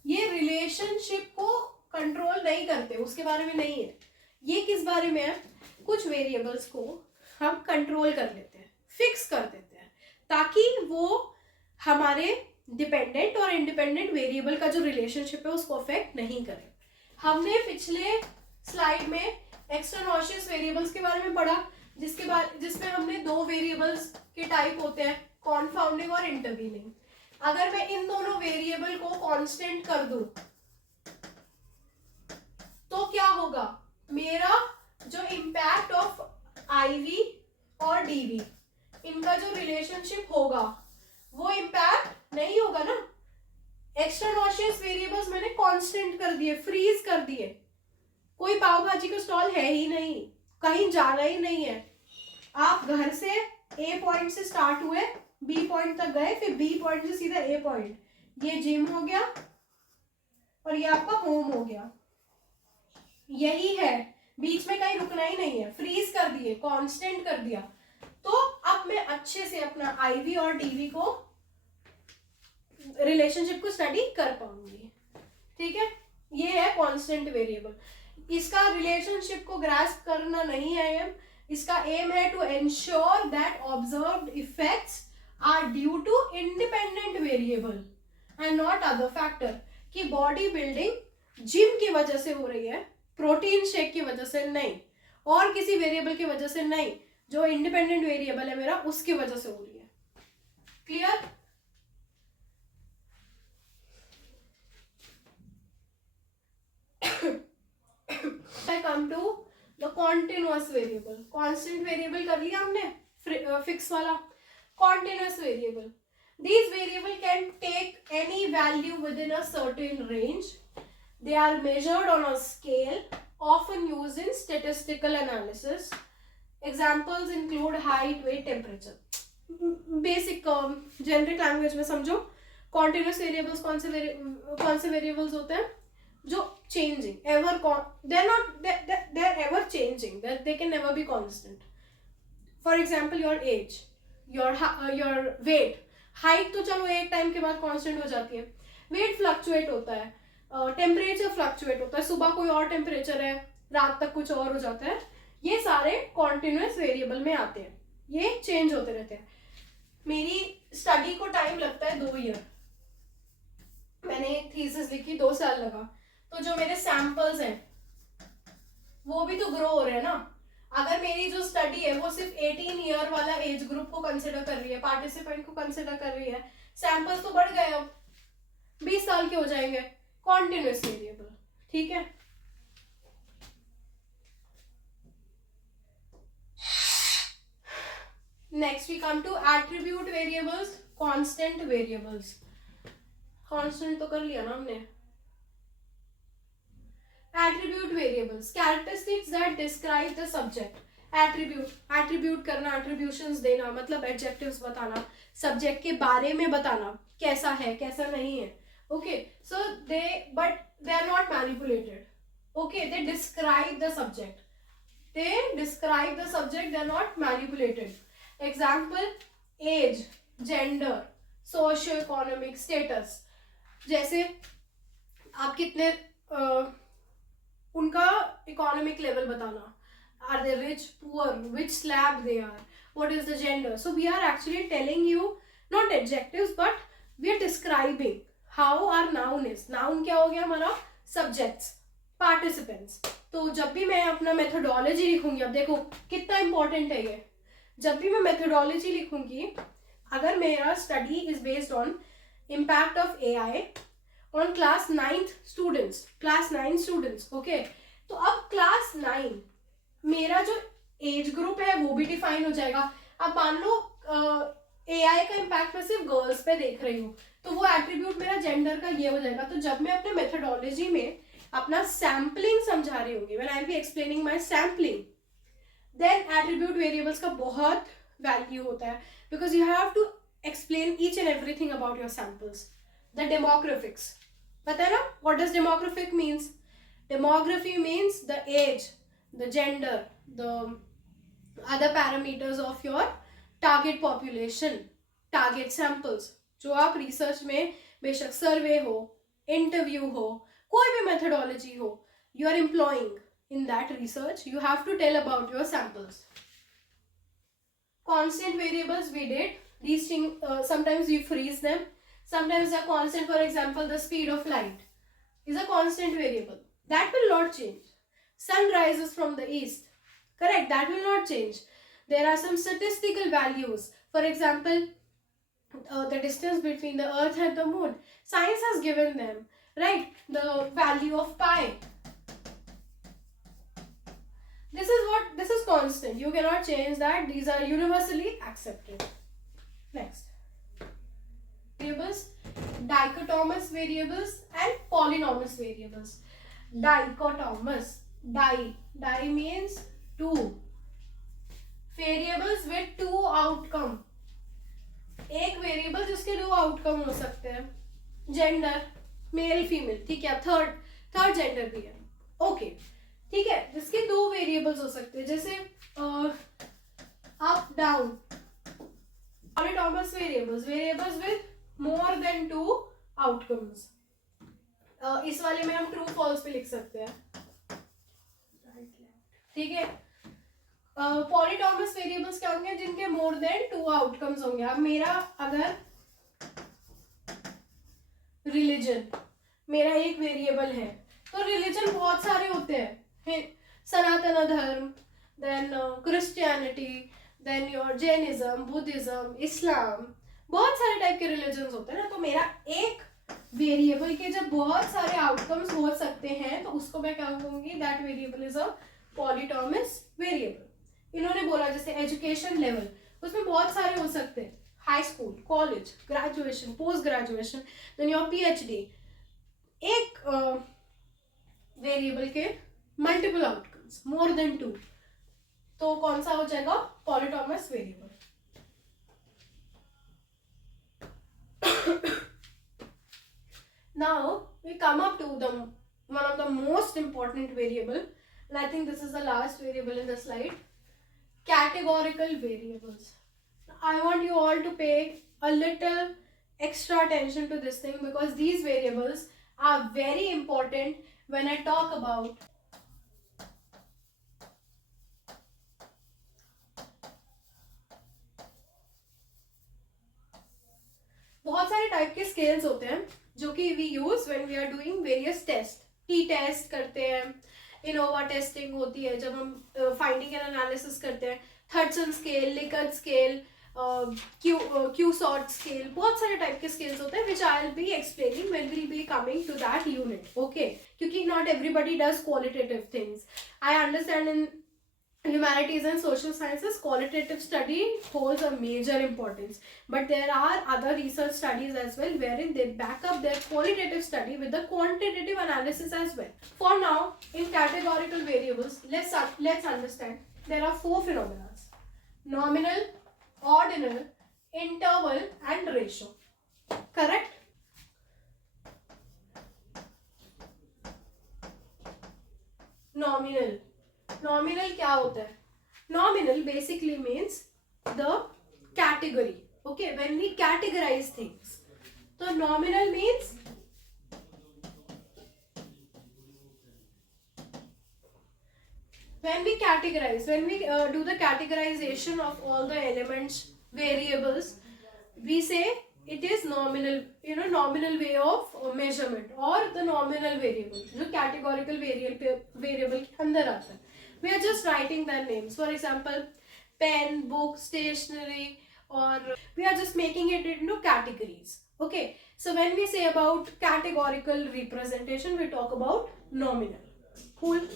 ये रिलेशनशिप को कंट्रोल नहीं करते, उसके बारे में नहीं है. ये किस बारे में है, कुछ वेरिएबल्स को हम कंट्रोल कर लेते हैं, फिक्स कर देते हैं, ताकि वो हमारे डिपेंडेंट और इंडिपेंडेंट वेरिएबल का जो रिलेशनशिप है उसको अफेक्ट नहीं करे. हमने पिछले स्लाइड में एक्स्ट्रानॉशियस वेरिएबल्स के बारे में पढ़ा, जिसमें हमने 2 वेरिएबल्स के टाइप होते हैं, कॉन्फाउंडिंग और इंटरवीनिंग. अगर मैं इन दोनों वेरिएबल को कांस्टेंट कर दूं तो क्या होगा, मेरा जो इम्पैक्ट ऑफ आईवी और डीवी, इनका जो रिलेशनशिप होगा वो इम्पैक्ट नहीं होगा ना. एक्स्ट्रानॉशियस वेरिएबल्स मैंने कांस्टेंट कर दिए, फ्रीज कर दिए. कोई पाव भाजी का स्टॉल है ही नहीं, कहीं जाना ही नहीं है. आप घर से ए पॉइंट से स्टार्ट हुए, बी पॉइंट तक गए, फिर बी पॉइंट से सीधा ए पॉइंट. ये जिम हो गया और ये आपका होम हो गया. यही है, बीच में कहीं रुकना ही नहीं है. फ्रीज कर दिए, कांस्टेंट कर दिया, तो अब मैं अच्छे से अपना आईवी और डीवी को रिलेशनशिप को स्टडी कर पाऊंगी. ठीक है, ये है कांस्टेंट वेरिएबल. इसका रिलेशनशिप को ग्रास्प करना नहीं है. इसका एम है to ensure that observed effects are due to independent variable and not other factor. कि बॉडी बिल्डिंग जिम की वजह से हो रही है, प्रोटीन शेक की वजह से नहीं, और किसी वेरिएबल की वजह से नहीं, जो इंडिपेंडेंट वेरिएबल है मेरा उसकी वजह से हो रही है. Clear? I come to the continuous variable. Constant variable कर लिया हमने, fix वाला. Continuous variable. These variable can take any value within a certain range. They are measured on a scale, often used in statistical analysis. Examples include height, weight, temperature. Basic generic language में समझो. Continuous variables कौन से variables होते हैं जो changing, they're ever changing, that they can never be constant. For example, your age, your weight, height तो चलो एक टाइम के बाद constant हो जाती है. weight fluctuate होता है, टेम्परेचर फ्लक्चुएट होता है. सुबह कोई और टेम्परेचर है, रात तक कुछ और हो जाता है, ये सारे कॉन्टिन्यूस वेरिएबल में आते हैं, ये चेंज होते रहते हैं। मेरी स्टडी को टाइम लगता है 2 ईयर, मैंने एक थीसिस लिखी 2 साल लगा, तो जो मेरे सैंपल्स हैं वो भी तो ग्रो हो रहे हैं ना। अगर मेरी जो स्टडी है वो सिर्फ 18 ईयर वाला एज ग्रुप को कंसिडर कर रही है, पार्टिसिपेंट को कंसिडर कर रही है, सैंपल्स तो बढ़ गए, अब 20 साल के हो जाएंगे, कॉन्टिन्यूस वेरिएबल, ठीक है। Next we come to attribute variables, constant variables. Constant तो कर लिया ना हमने। Attribute variables, characteristics that describe the subject. Attribute करना, एट्रीब्यूशंस देना, मतलब एडजेक्टिव्स बताना, सब्जेक्ट के बारे में बताना, कैसा है कैसा नहीं है। Okay, so they are not manipulated, okay, they describe the subject, they are not manipulated. Example, age, gender, socio economic status, जैसे आप कितने उनका इकोनॉमिक लेवल बताना, are they rich poor, which slab they are, what is the gender. So we are actually telling you not adjectives but we are describing how are noun is. Noun क्या हो गया हमारा, सब्जेक्ट्स, पार्टिसिपेंट्स। तो जब भी मैं अपना मेथोडोलॉजी लिखूंगी, अब देखो कितना इंपॉर्टेंट है ये, जब भी मैं मेथोडोलॉजी लिखूंगी, अगर मेरा study is based on impact of AI on class 9th students, okay, तो अब क्लास 9 मेरा जो एज ग्रुप है वो भी डिफाइन हो जाएगा। अब मान लो एआई का इम्पैक्ट मैं सिर्फ गर्ल्स पे देख रही हूँ, तो वो एट्रीब्यूट मेरा जेंडर का ये हो जाएगा। तो जब मैं अपने मेथोडोलॉजी में अपना सैम्पलिंग समझा रही होंगी, when I be explaining my sampling, then attribute variables का बहुत वैल्यू होता है, because you have to explain each and everything about your samples. The demographics, पता है ना, what does demographic means? Demography means the age, the gender, the other parameters of your target population, target samples, जो आप रिसर्च में, बेशक सर्वे हो, इंटरव्यू हो, कोई भी मेथोडोलॉजी हो, you are employing in that research, you have to tell about your samples. Constant variables we did, these things sometimes we freeze them, sometimes they are constant. For example, the speed of light is a constant variable, that will not change. Sun rises from the east, correct, that will not change. There are some statistical values, for example, the distance between the earth and the moon, science has given them, right? The value of pi, this is constant, you cannot change that, these are universally accepted. Next, variables, dichotomous variables and polynomous variables. Dichotomous, di means two, variables with two outcome, एक वेरिएबल जिसके 2 आउटकम हो सकते हैं, जेंडर मेल फीमेल, ठीक है, थर्ड जेंडर भी है, ओके, ठीक है, जिसके 2 वेरिएबल्स हो सकते हैं, जैसे up down. Polytomous variables with more than 2 outcomes, इस वाले में हम ट्रू फॉल्स पे लिख सकते हैं, ठीक है। पॉलीटॉमस वेरिएबल्स क्या होंगे, जिनके मोर देन 2 आउटकम्स होंगे। अब मेरा अगर रिलीजन मेरा एक वेरिएबल है, तो रिलीजन बहुत सारे होते हैं, Sanatan Dharma, then Christianity, then your Jainism, Buddhism, Islam, बहुत सारे टाइप के रिलीजन्स होते हैं ना। तो मेरा एक वेरिएबल के जब बहुत सारे आउटकम्स हो सकते हैं, तो उसको मैं क्या कहूंगी, that variable is a polytomous variable. इन्होंने बोला जैसे एजुकेशन लेवल, उसमें बहुत सारे हो सकते हैं, high school, college, graduation, post graduation, then your PhD. एक वेरिएबल के मल्टीपल आउटकम्स, मोर देन 2, तो कौन सा हो जाएगा, polytomous variable. Now we come up to one of the most important variable, and I think this is the last variable in the slide, categorical variables. I want you all to pay a little extra attention to this thing, because these variables are very important when I talk about बहुत सारे टाइप के स्केल्स होते हैं जो कि we use when we are doing various test. T test करते हैं, इनोवा टेस्टिंग होती है जब हम फाइंडिंग एंड एनालिसिस करते हैं, Thurstone scale, Likert scale, Q sort scale, बहुत सारे टाइप के स्केल्स होते हैं which I will be explaining when will be coming to that unit. Okay, क्योंकि not everybody does qualitative things. I understand in humanities and social sciences qualitative study holds a major importance, but there are other research studies as well wherein they back up their qualitative study with the quantitative analysis as well. For now, in categorical variables, let's understand there are four phenomena: nominal, ordinal, interval and ratio. Correct? Nominal. Nominal क्या होता है? Nominal basically means the category. Okay, when we categorize things. So nominal means when we categorize, when we do the categorization of all the elements, variables, we say it is nominal, nominal way of measurement or the nominal variable जो categorical variable के अंदर आता है. We are just writing their names. For example, pen, book, stationery, or we are just making it into categories. Okay, so when we say about categorical representation, we talk about nominal. Cool.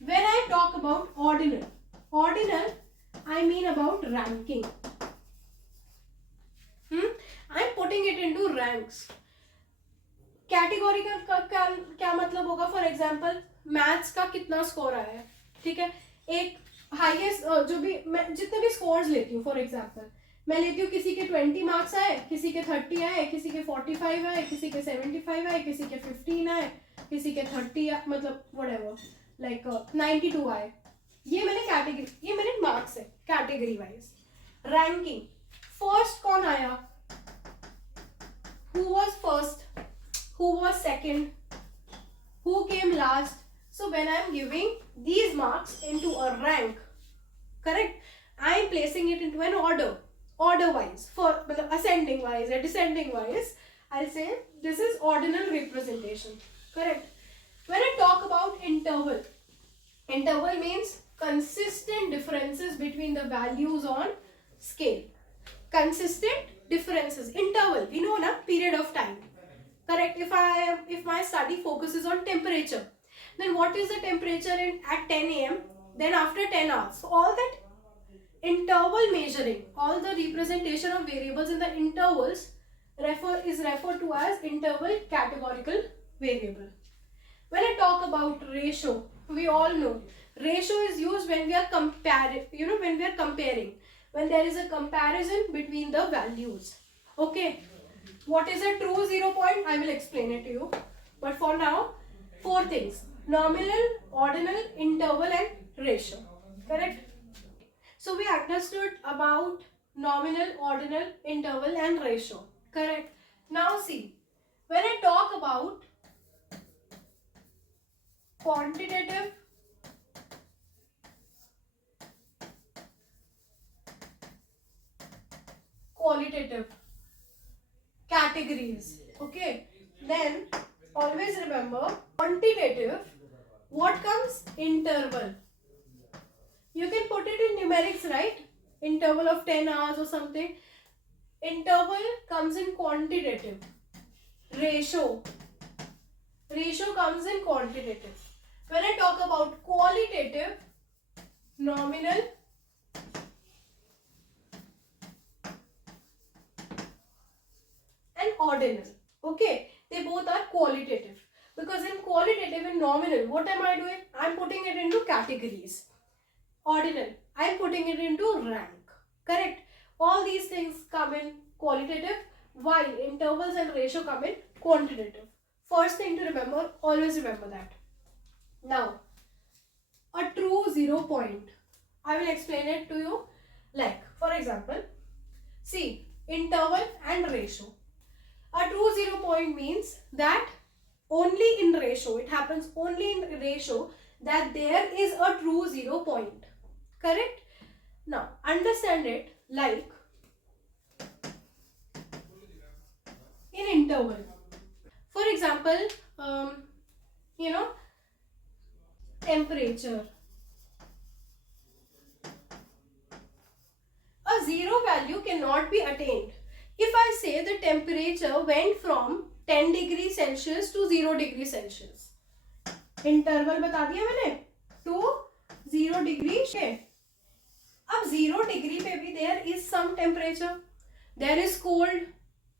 When I talk about ordinal, I mean about ranking. I'm putting it into ranks. Categorical का क्या मतलब होगा? फॉर एग्जाम्पल मैथ्स का कितना स्कोर आया है, ठीक है, एक हाईएस्ट जो भी मैं जितने भी स्कोर्स लेती हूँ, फॉर एग्जाम्पल मैं लेती हूँ किसी के 20 मार्क्स आए, किसी के 30 आए, किसी के 45 आए, किसी के 75 आए, किसी के 15 आए, किसी के 30 मतलब व्हाटएवर लाइक 92 आए. ये मैंने कैटेगरी, ये मेरे मार्क्स है कैटेगरी वाइज. रैंकिंग, फर्स्ट कौन आया, who was first, who was second, who came last. So when I am giving these marks into a rank, correct, I am placing it into an order wise, for ascending wise or descending wise. I'll say this is ordinal representation, correct. When I talk about interval means consistent differences between the values on scale. Consistent differences. Interval, we know na, period of time, correct. If my study focuses on temperature, then what is the temperature at 10 a.m., then after 10 hours. So all that interval measuring, all the representation of variables in the intervals is referred to as interval categorical variable. When I talk about ratio, we all know ratio is used when we are comparing, when there is a comparison between the values. Okay, what is a true 0 point? I will explain it to you, but for now, four things: nominal, ordinal, interval and ratio, correct. So we understood about nominal, ordinal, interval and ratio, correct. Now see, when I talk about quantitative, qualitative categories, okay, then always remember quantitative, what comes? Interval. You can put it in numerics, right? Interval of 10 hours or something. Interval comes in quantitative. Ratio comes in quantitative. When I talk about qualitative, nominal, and ordinal. Okay, they both are qualitative. Because in qualitative and nominal, what am I doing? I'm putting it into categories. Ordinal, I'm putting it into rank. Correct? All these things come in qualitative, while intervals and ratio come in quantitative. First thing to remember, always remember that. Now, a true 0 point. I will explain it to you. Like, for example, see, interval and ratio. A true 0 point means that only in ratio, it happens only in ratio that there is a true 0 point. Correct? Now, understand it like interval. For example, you know, temperature. A zero value cannot be attained. If I say the temperature went from 10 degree Celsius to 0 degree Celsius, interval बता दिया मैंने, टू 0 डिग्री है. अब 0 डिग्री पे भी there is some temperature, there is cold,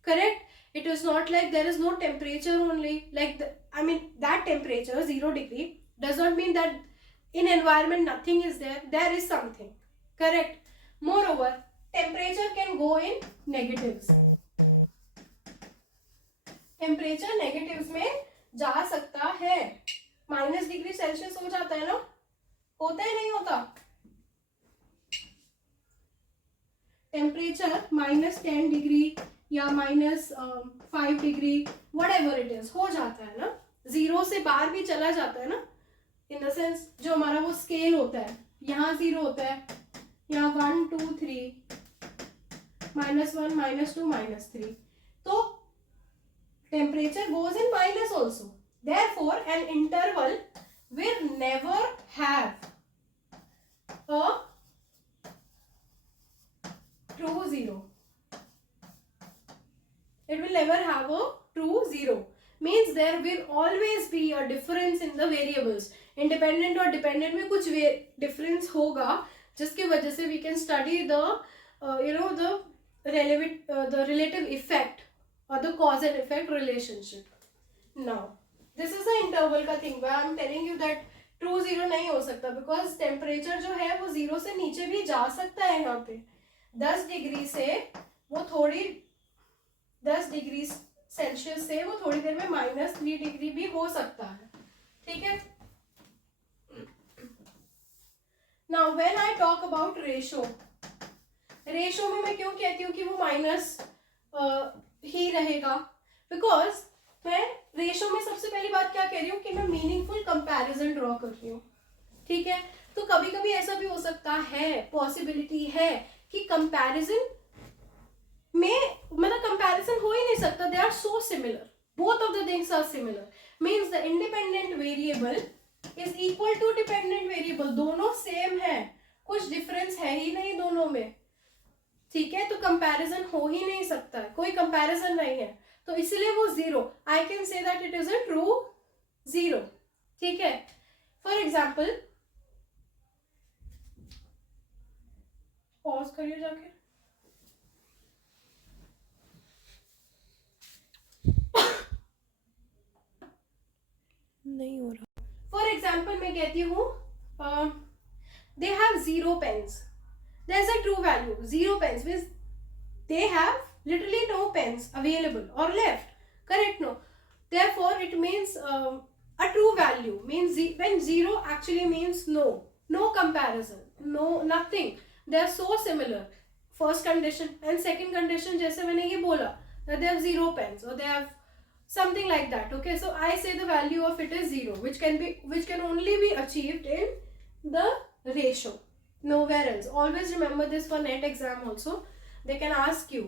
correct. It is not like there is no temperature only, like that temperature 0 degree does not mean that in environment nothing is there. There is something, correct. Moreover, temperature can go in negatives. Temperature negatives में जा सकता है. माइनस डिग्री सेल्सियस हो जाता है ना, होता है नहीं होता. टेम्परेचर -10 डिग्री या -5 डिग्री व्हाटएवर इट इज हो जाता है ना. जीरो से बाहर भी चला जाता है ना, इन द सेंस जो हमारा वो स्केल होता है, यहाँ 0 होता है, यहाँ 1 2 3, -1 -2 -3. तो temperature goes in minus also. Therefore, an interval will never have a true zero. It will never have a true zero. Means there will always be a difference in the variables. Independent और dependent में कुछ difference होगा, जिसकी वजह से we can study the the relative effect or the cause and effect relationship. Now, this is the interval का thing where I am telling you that true zero नहीं हो सकता, because temperature जो है वो 0 से नीचे भी जा सकता है. यहाँ पे 10 डिग्री से वो थोड़ी 10 डिग्री सेल्सियस से वो थोड़ी देर में -3 डिग्री भी हो सकता है. ठीक है. Now when I talk about ratio में मैं क्यों कहती हूँ कि वो माइनस ही रहेगा, बिकॉज मैं रेशो में सबसे पहली बात क्या कह रही हूँ कि मैं मीनिंगफुल कंपैरिजन ड्रॉ कर रही हूँ. ठीक है. तो कभी कभी ऐसा भी हो सकता है, पॉसिबिलिटी है कि कंपैरिजन में मतलब कंपैरिजन हो ही नहीं सकता. They are so similar, both of the things are similar. Means the independent variable is equal to dependent variable. दोनों सेम है, कुछ डिफरेंस है ही नहीं दोनों में. ठीक है. तो कंपैरिजन हो ही नहीं सकता है, कोई कंपैरिजन नहीं है, तो इसलिए वो 0. I can say that it is a true 0. ठीक है. फॉर एग्जाम्पल, पॉज करिए जाके. नहीं हो रहा. फॉर एग्जाम्पल मैं कहती हूँ they have 0 pens. There's a true value. 0 pens means they have literally no pens available or left. Correct? No. Therefore, it means a true value means when 0 actually means no comparison, no nothing. They are so similar. First condition and second condition, जैसे मैंने ये बोला that they have 0 pens or they have something like that. Okay, so I say the value of it is 0, which can only be achieved in the ratio. Nowhere else. Always remember this for NET exam also. They can ask you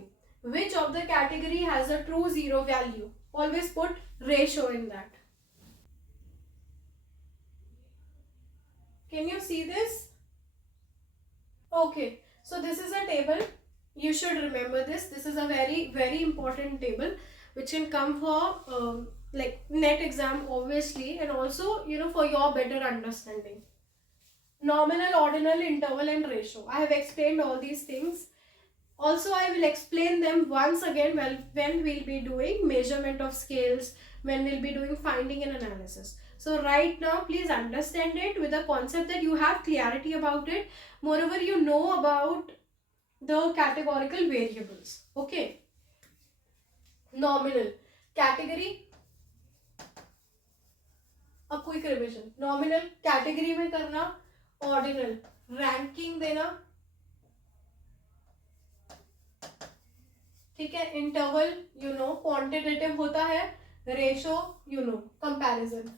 which of the category has a true 0 value. Always put ratio in that. Can you see this? Okay. So this is a table. You should remember this. This is a very, very important table which can come for like NET exam obviously, and also for your better understanding. Nominal, ordinal, interval and ratio. I have explained all these things. Also, I will explain them once again when we'll be doing measurement of scales, when we'll be doing finding and analysis. So right now, please understand it with the concept that you have clarity about it. Moreover, you know about the categorical variables. Okay. Nominal. Category. A quick revision. Nominal. Category में करना. ऑर्डिनल रैंकिंग देना. ठीक है. इंटरवल क्वांटिटेटिव होता है. Ratio comparison.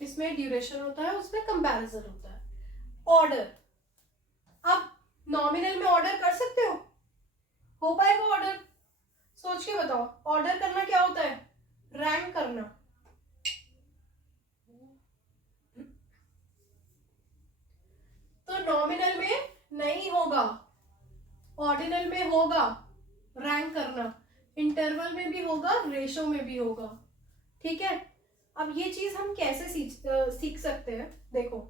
इसमें ड्यूरेशन होता है, उसमें कंपैरिजन होता है. ऑर्डर नॉमिनल में ऑर्डर कर सकते हो पाएगा ऑर्डर? सोच के बताओ, ऑर्डर करना क्या होता है? रैंक करना। तो नॉमिनल में नहीं होगा, ऑर्डिनल में होगा रैंक करना, इंटरवल में भी होगा, रेशो में भी होगा। ठीक है, अब ये चीज हम कैसे सीख सकते हैं? देखो,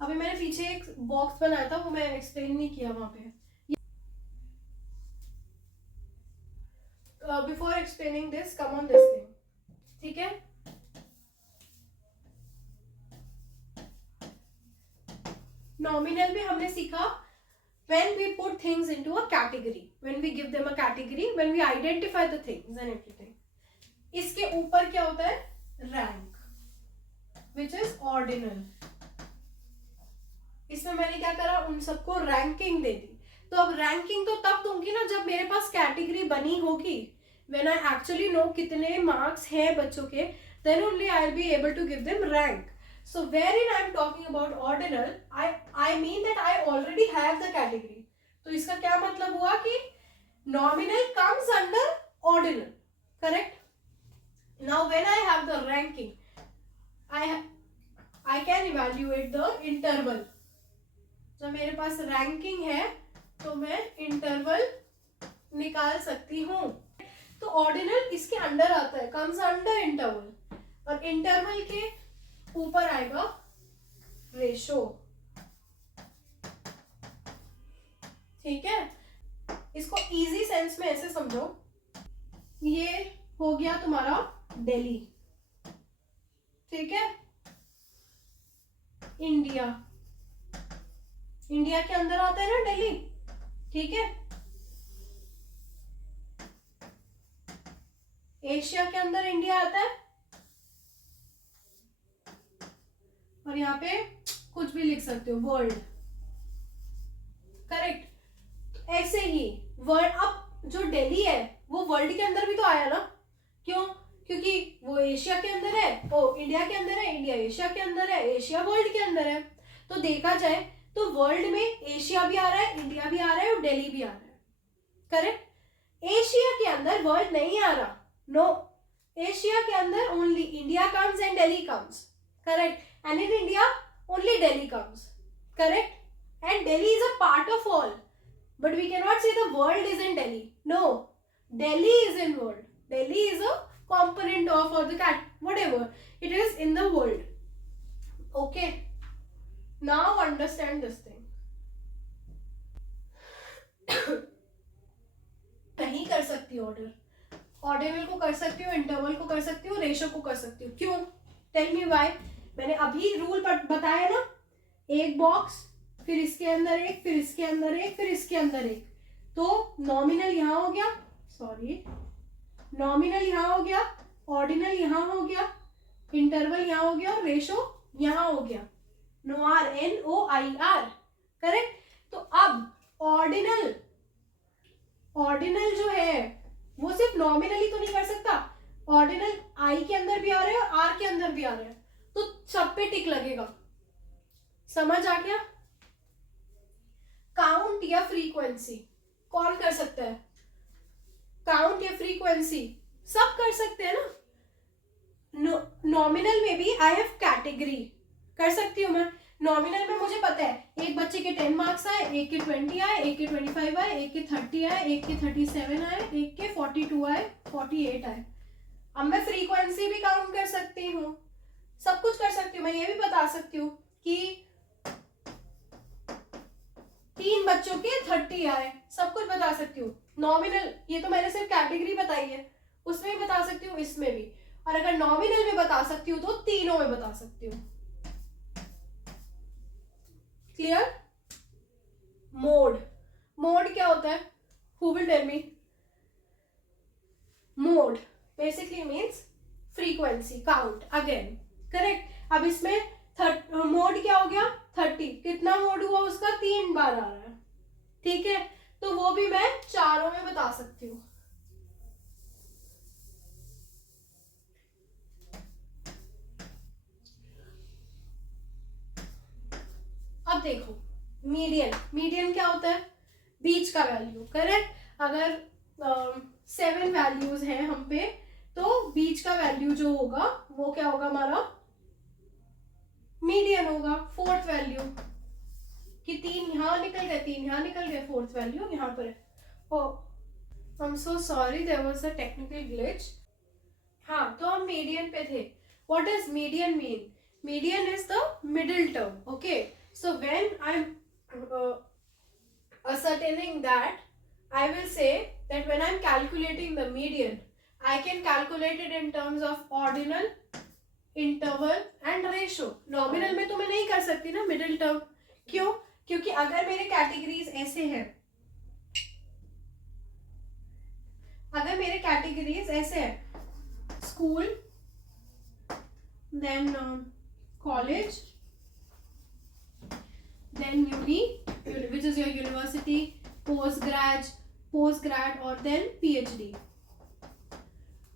अभी मैंने पीछे एक बॉक्स बनाया था, वो मैं एक्सप्लेन नहीं किया वहां पे। Before explaining this, come on this thing, ठीक है? नॉमिनल में हमने सीखा when we put things into a category, when we give them a category, when we identify the things and everything. इसके ऊपर क्या होता है? Rank, which is ordinal. इसमें मैंने क्या करा? उन सबको रैंकिंग दे दी। तो अब रैंकिंग तो तब दूंगी ना जब मेरे पास कैटेगरी बनी होगी, when I actually know कितने मार्क्स हैं बच्चों के, then only I'll be able to give them rank. So wherein I'm talking about ordinal, I mean that I already have the category. तो इसका क्या मतलब हुआ कि nominal comes under ordinal, correct? Now when I have the ranking, I can evaluate the interval. जब मेरे पास रैंकिंग है तो मैं इंटरवल निकाल सकती हूँ। तो ऑर्डिनल इसके अंडर आता है, कम्स अंडर इंटरवल, और इंटरवल के ऊपर आएगा रेशो। ठीक है, इसको इजी सेंस में ऐसे समझो, ये हो गया तुम्हारा दिल्ली, ठीक है? इंडिया, इंडिया के अंदर आता है ना दिल्ली, ठीक है? एशिया के अंदर इंडिया आता है, और यहाँ पे कुछ भी लिख सकते हो, वर्ल्ड, करेक्ट? ऐसे ही वर्ल्ड, अब जो दिल्ली है वो वर्ल्ड के अंदर भी तो आया ना, क्यों? क्योंकि वो एशिया के अंदर है, ओ इंडिया के अंदर है, इंडिया एशिया के अंदर है, एशिया वर्ल्ड के अंदर है। तो देखा जाए तो वर्ल्ड में एशिया भी आ रहा है, इंडिया भी आ रहा है, और दिल्ली भी आ रहा है, करेक्ट? एशिया के अंदर वर्ल्ड नहीं आ रहा, नो, एशिया के अंदर only India comes and Delhi comes, correct? And in India only Delhi comes, correct? And Delhi is a part of all, but we cannot say the world is in Delhi. No, Delhi is in world. Delhi is a component of, or the cat, whatever it is in the world. Okay, now understand this thing. नहीं कर सकती ऑर्डर, ऑर्डिनल को कर सकती हूँ, इंटरवल को कर सकती हूँ, रेशो को कर सकती हूँ, क्यों? Tell me why. मैंने अभी रूल बताया ना, एक बॉक्स, फिर इसके अंदर एक, फिर इसके अंदर एक, फिर इसके अंदर एक, तो नॉमिनल यहां हो गया, सॉरी, नॉमिनल यहां हो गया, ऑर्डिनल यहां हो गया, इंटरवल यहां हो गया, और रेशो यहां हो गया, NOIR, NOIR, करेक्ट? तो अब ऑर्डिनल, ऑर्डिनल जो है वो सिर्फ नॉमिनली तो नहीं कर सकता, ऑर्डिनल आई के अंदर भी आ रहा है और आर के अंदर भी आ रहा है, तो सब पे टिक लगेगा। समझ आ गया? काउंट या फ्रीक्वेंसी कौन कर सकता है? काउंट या फ्रीक्वेंसी सब कर सकते हैं ना। नॉमिनल में भी आई हैव कैटेगरी, कर सकती हूँ मैं। नॉमिनल में मुझे पता है एक बच्चे के 10 मार्क्स आए, एक के 20 आए, एक के 25 आए, एक के 30 आए, एक के 37 आए, एक के 42 आए, 48 आए। अब मैं फ्रीक्वेंसी भी काउंट कर सकती हूँ, सब कुछ कर सकती हूँ। मैं ये भी बता सकती हूँ कि 3 बच्चों के 30 आए, सब कुछ बता सकती हूँ। नॉमिनल, ये तो मैंने सिर्फ कैटेगरी बताई है, उसमें भी बता सकती हूँ, इसमें भी। और अगर नॉमिनल में बता सकती हूँ तो तीनों में बता सकती हूँ। क्लियर? मोड, मोड क्या होता है? Who will tell me? Mode basically means frequency, count again, correct? अब इसमें मोड क्या हो गया? 30, कितना मोड हुआ उसका? 3 बार आ रहा है, ठीक है? तो वो भी मैं चारों में बता सकती हूँ। अब देखो, मीडियन क्या होता है? बीच का वैल्यू, करेक्ट। अगर 7 वैल्यूज हैं हम पे, तो बीच का वैल्यू जो होगा वो क्या होगा हमारा? मीडियन होगा। फोर्थ वैल्यू कि 3 यहाँ निकल गए, 3 यहाँ निकल गए, फोर्थ वैल्यू यहाँ पर है। Oh I am so sorry, there was a technical glitch. हाँ, तो हम मीडियन पे थे। What is median mean? Median is the middle term, okay. So when I am ascertaining that, I will say that when I'm calculating the median, I can calculate it in terms of ordinal, interval and ratio. Nominal में तो मैं नहीं कर सकती ना middle term, क्यों? क्योंकि अगर मेरे कैटेगरीज ऐसे हैं, अगर मेरे कैटेगरीज ऐसे हैं, school, then college, then uni, which is your university, postgrad और then PhD.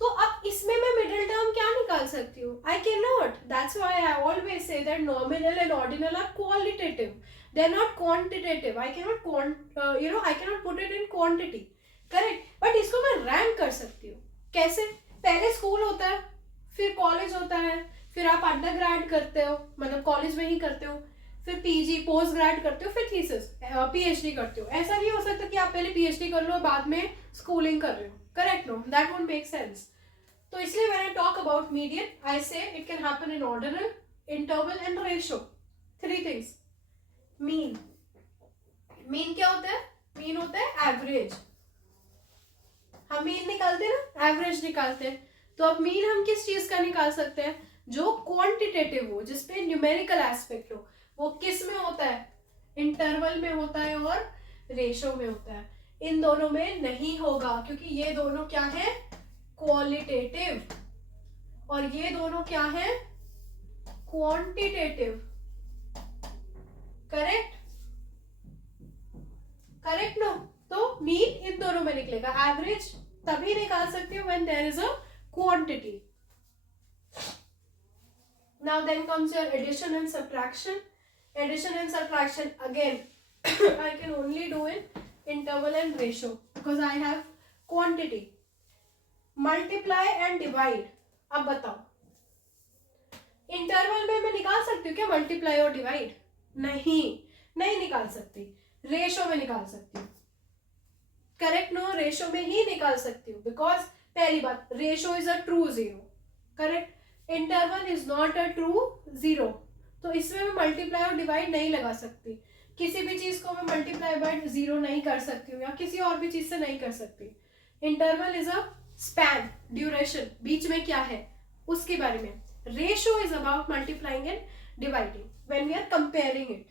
तो अब इसमें मैं मिडिल टर्म क्या निकाल सकती हूँ? I cannot. That's why I always say that nominal and ordinal are qualitative. They're not quantitative. I cannot put it in quantity. Correct? But इसको मैं रैंक कर सकती हूँ। कैसे? पहले स्कूल होता है, फिर कॉलेज होता है, फिर आप अंडरग्रेड करते हो, मतलब कॉलेज में ही करते हो, फिर पीजी पोस्ट ग्रेड करते हो, फिर थीसिस पीएचडी करते हो। ऐसा नहीं हो सकता कि आप पहले पीएचडी कर लो बाद में स्कूलिंग कर रहे हो, correct? No, that won't make sense. तो इसलिए when I talk about median, I say it can happen in ordinal, interval and ratio. 3 things. Mean क्या होता है? मीन होता है एवरेज। हम मीन निकालते हैं ना, एवरेज निकालते हैं। तो अब मीन हम किस चीज का निकाल सकते हैं? जो क्वांटिटेटिव हो, जिसपे न्यूमेरिकल एस्पेक्ट हो। वो किस में होता है? इंटरवल में होता है और रेशो में होता है। इन दोनों में नहीं होगा, क्योंकि ये दोनों क्या है? क्वालिटेटिव, और ये दोनों क्या है? क्वांटिटेटिव। करेक्ट? Correct no? तो मीन इन दोनों में निकलेगा। एवरेज तभी निकाल सकते हो when there is a quantity. Now then comes your addition and subtraction. Addition and subtraction again I can only do in interval and ratio because I have quantity. Multiply and divide. अब बताओ, इंटरवल में मैं निकाल सकती हूँ क्या मल्टीप्लाई और डिवाइड? नहीं निकाल सकती। रेशो में निकाल सकती हूँ, करेक्ट नो? रेशो में ही निकाल सकती हूँ, बिकॉज पहली बात, ratio is a true zero, correct? Interval is not a true zero, तो इसमें मैं मल्टीप्लाई और डिवाइड नहीं लगा सकती। किसी भी चीज को मैं मल्टीप्लाई बाय जीरो नहीं कर सकती हूँ, या किसी और भी चीज से नहीं कर सकती। Interval is a span, duration, बीच में क्या है उसके बारे में। Ratio is about multiplying and dividing when we are comparing it.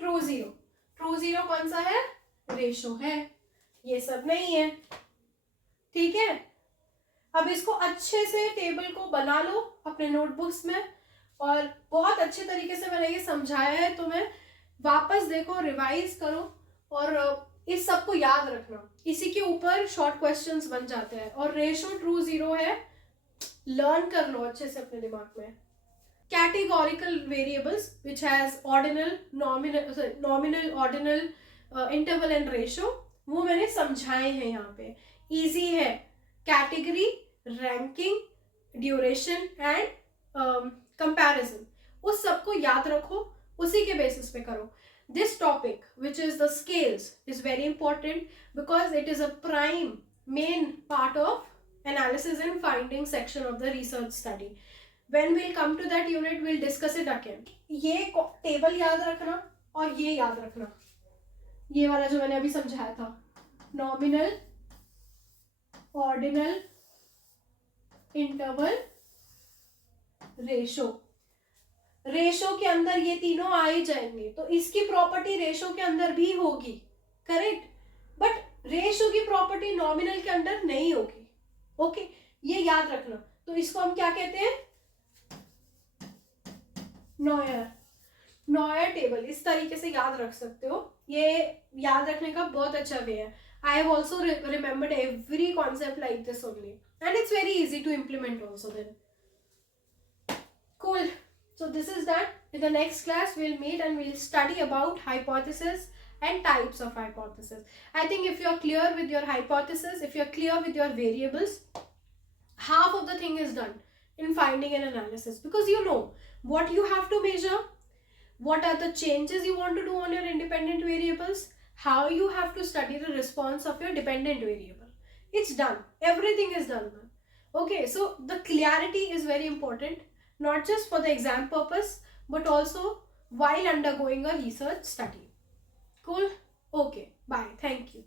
True zero कौन सा है? रेशियो है, ये सब नहीं है, ठीक है? अब इसको अच्छे से टेबल को बना लो अपने नोटबुक्स में, और बहुत अच्छे तरीके से मैंने ये समझाया है, तो मैं वापस देखो, रिवाइज करो, और इस सब को याद रखना। इसी के ऊपर शॉर्ट क्वेश्चंस बन जाते हैं। और रेशो ट्रू जीरो है, लर्न कर लो अच्छे से अपने दिमाग में। Categorical variables which has ordinal, nominal, ordinal, interval and ratio, वो मैंने समझाए हैं यहाँ पे। इजी है। Category, ranking, duration and comparison, उस सबको याद रखो, उसी के बेसिस पे करो। This topic, which is the scales, is very important because it is a prime main part of analysis and finding section of the research study. When we'll come to that unit, we'll discuss it again. ये टेबल याद रखना और ये याद रखना, ये वाला जो मैंने अभी समझाया था, nominal, ordinal, interval, ratio. Ratio के अंदर ये तीनों आ ही जाएंगे, तो इसकी प्रॉपर्टी रेशो के अंदर भी होगी, करेक्ट? बट रेशो की प्रॉपर्टी नॉमिनल के अंदर नहीं होगी, ओके? ये याद रखना। तो इसको हम क्या कहते हैं? NOIR table. इस तरीके से याद रख सकते हो, ये याद रखने का बहुत अच्छा वे है। I have also remembered every concept like this only, and it's very easy to implement also then. Cool. So this is done. In the next class, we'll meet and we'll study about hypothesis and types of hypothesis. I think if you're clear with your hypothesis, if you're clear with your variables, half of the thing is done in finding an analysis, because you know what you have to measure, what are the changes you want to do on your independent variables, how you have to study the response of your dependent variable. It's done. Everything is done. Okay, so the clarity is very important, not just for the exam purpose, but also while undergoing a research study. Cool? Okay, bye. Thank you.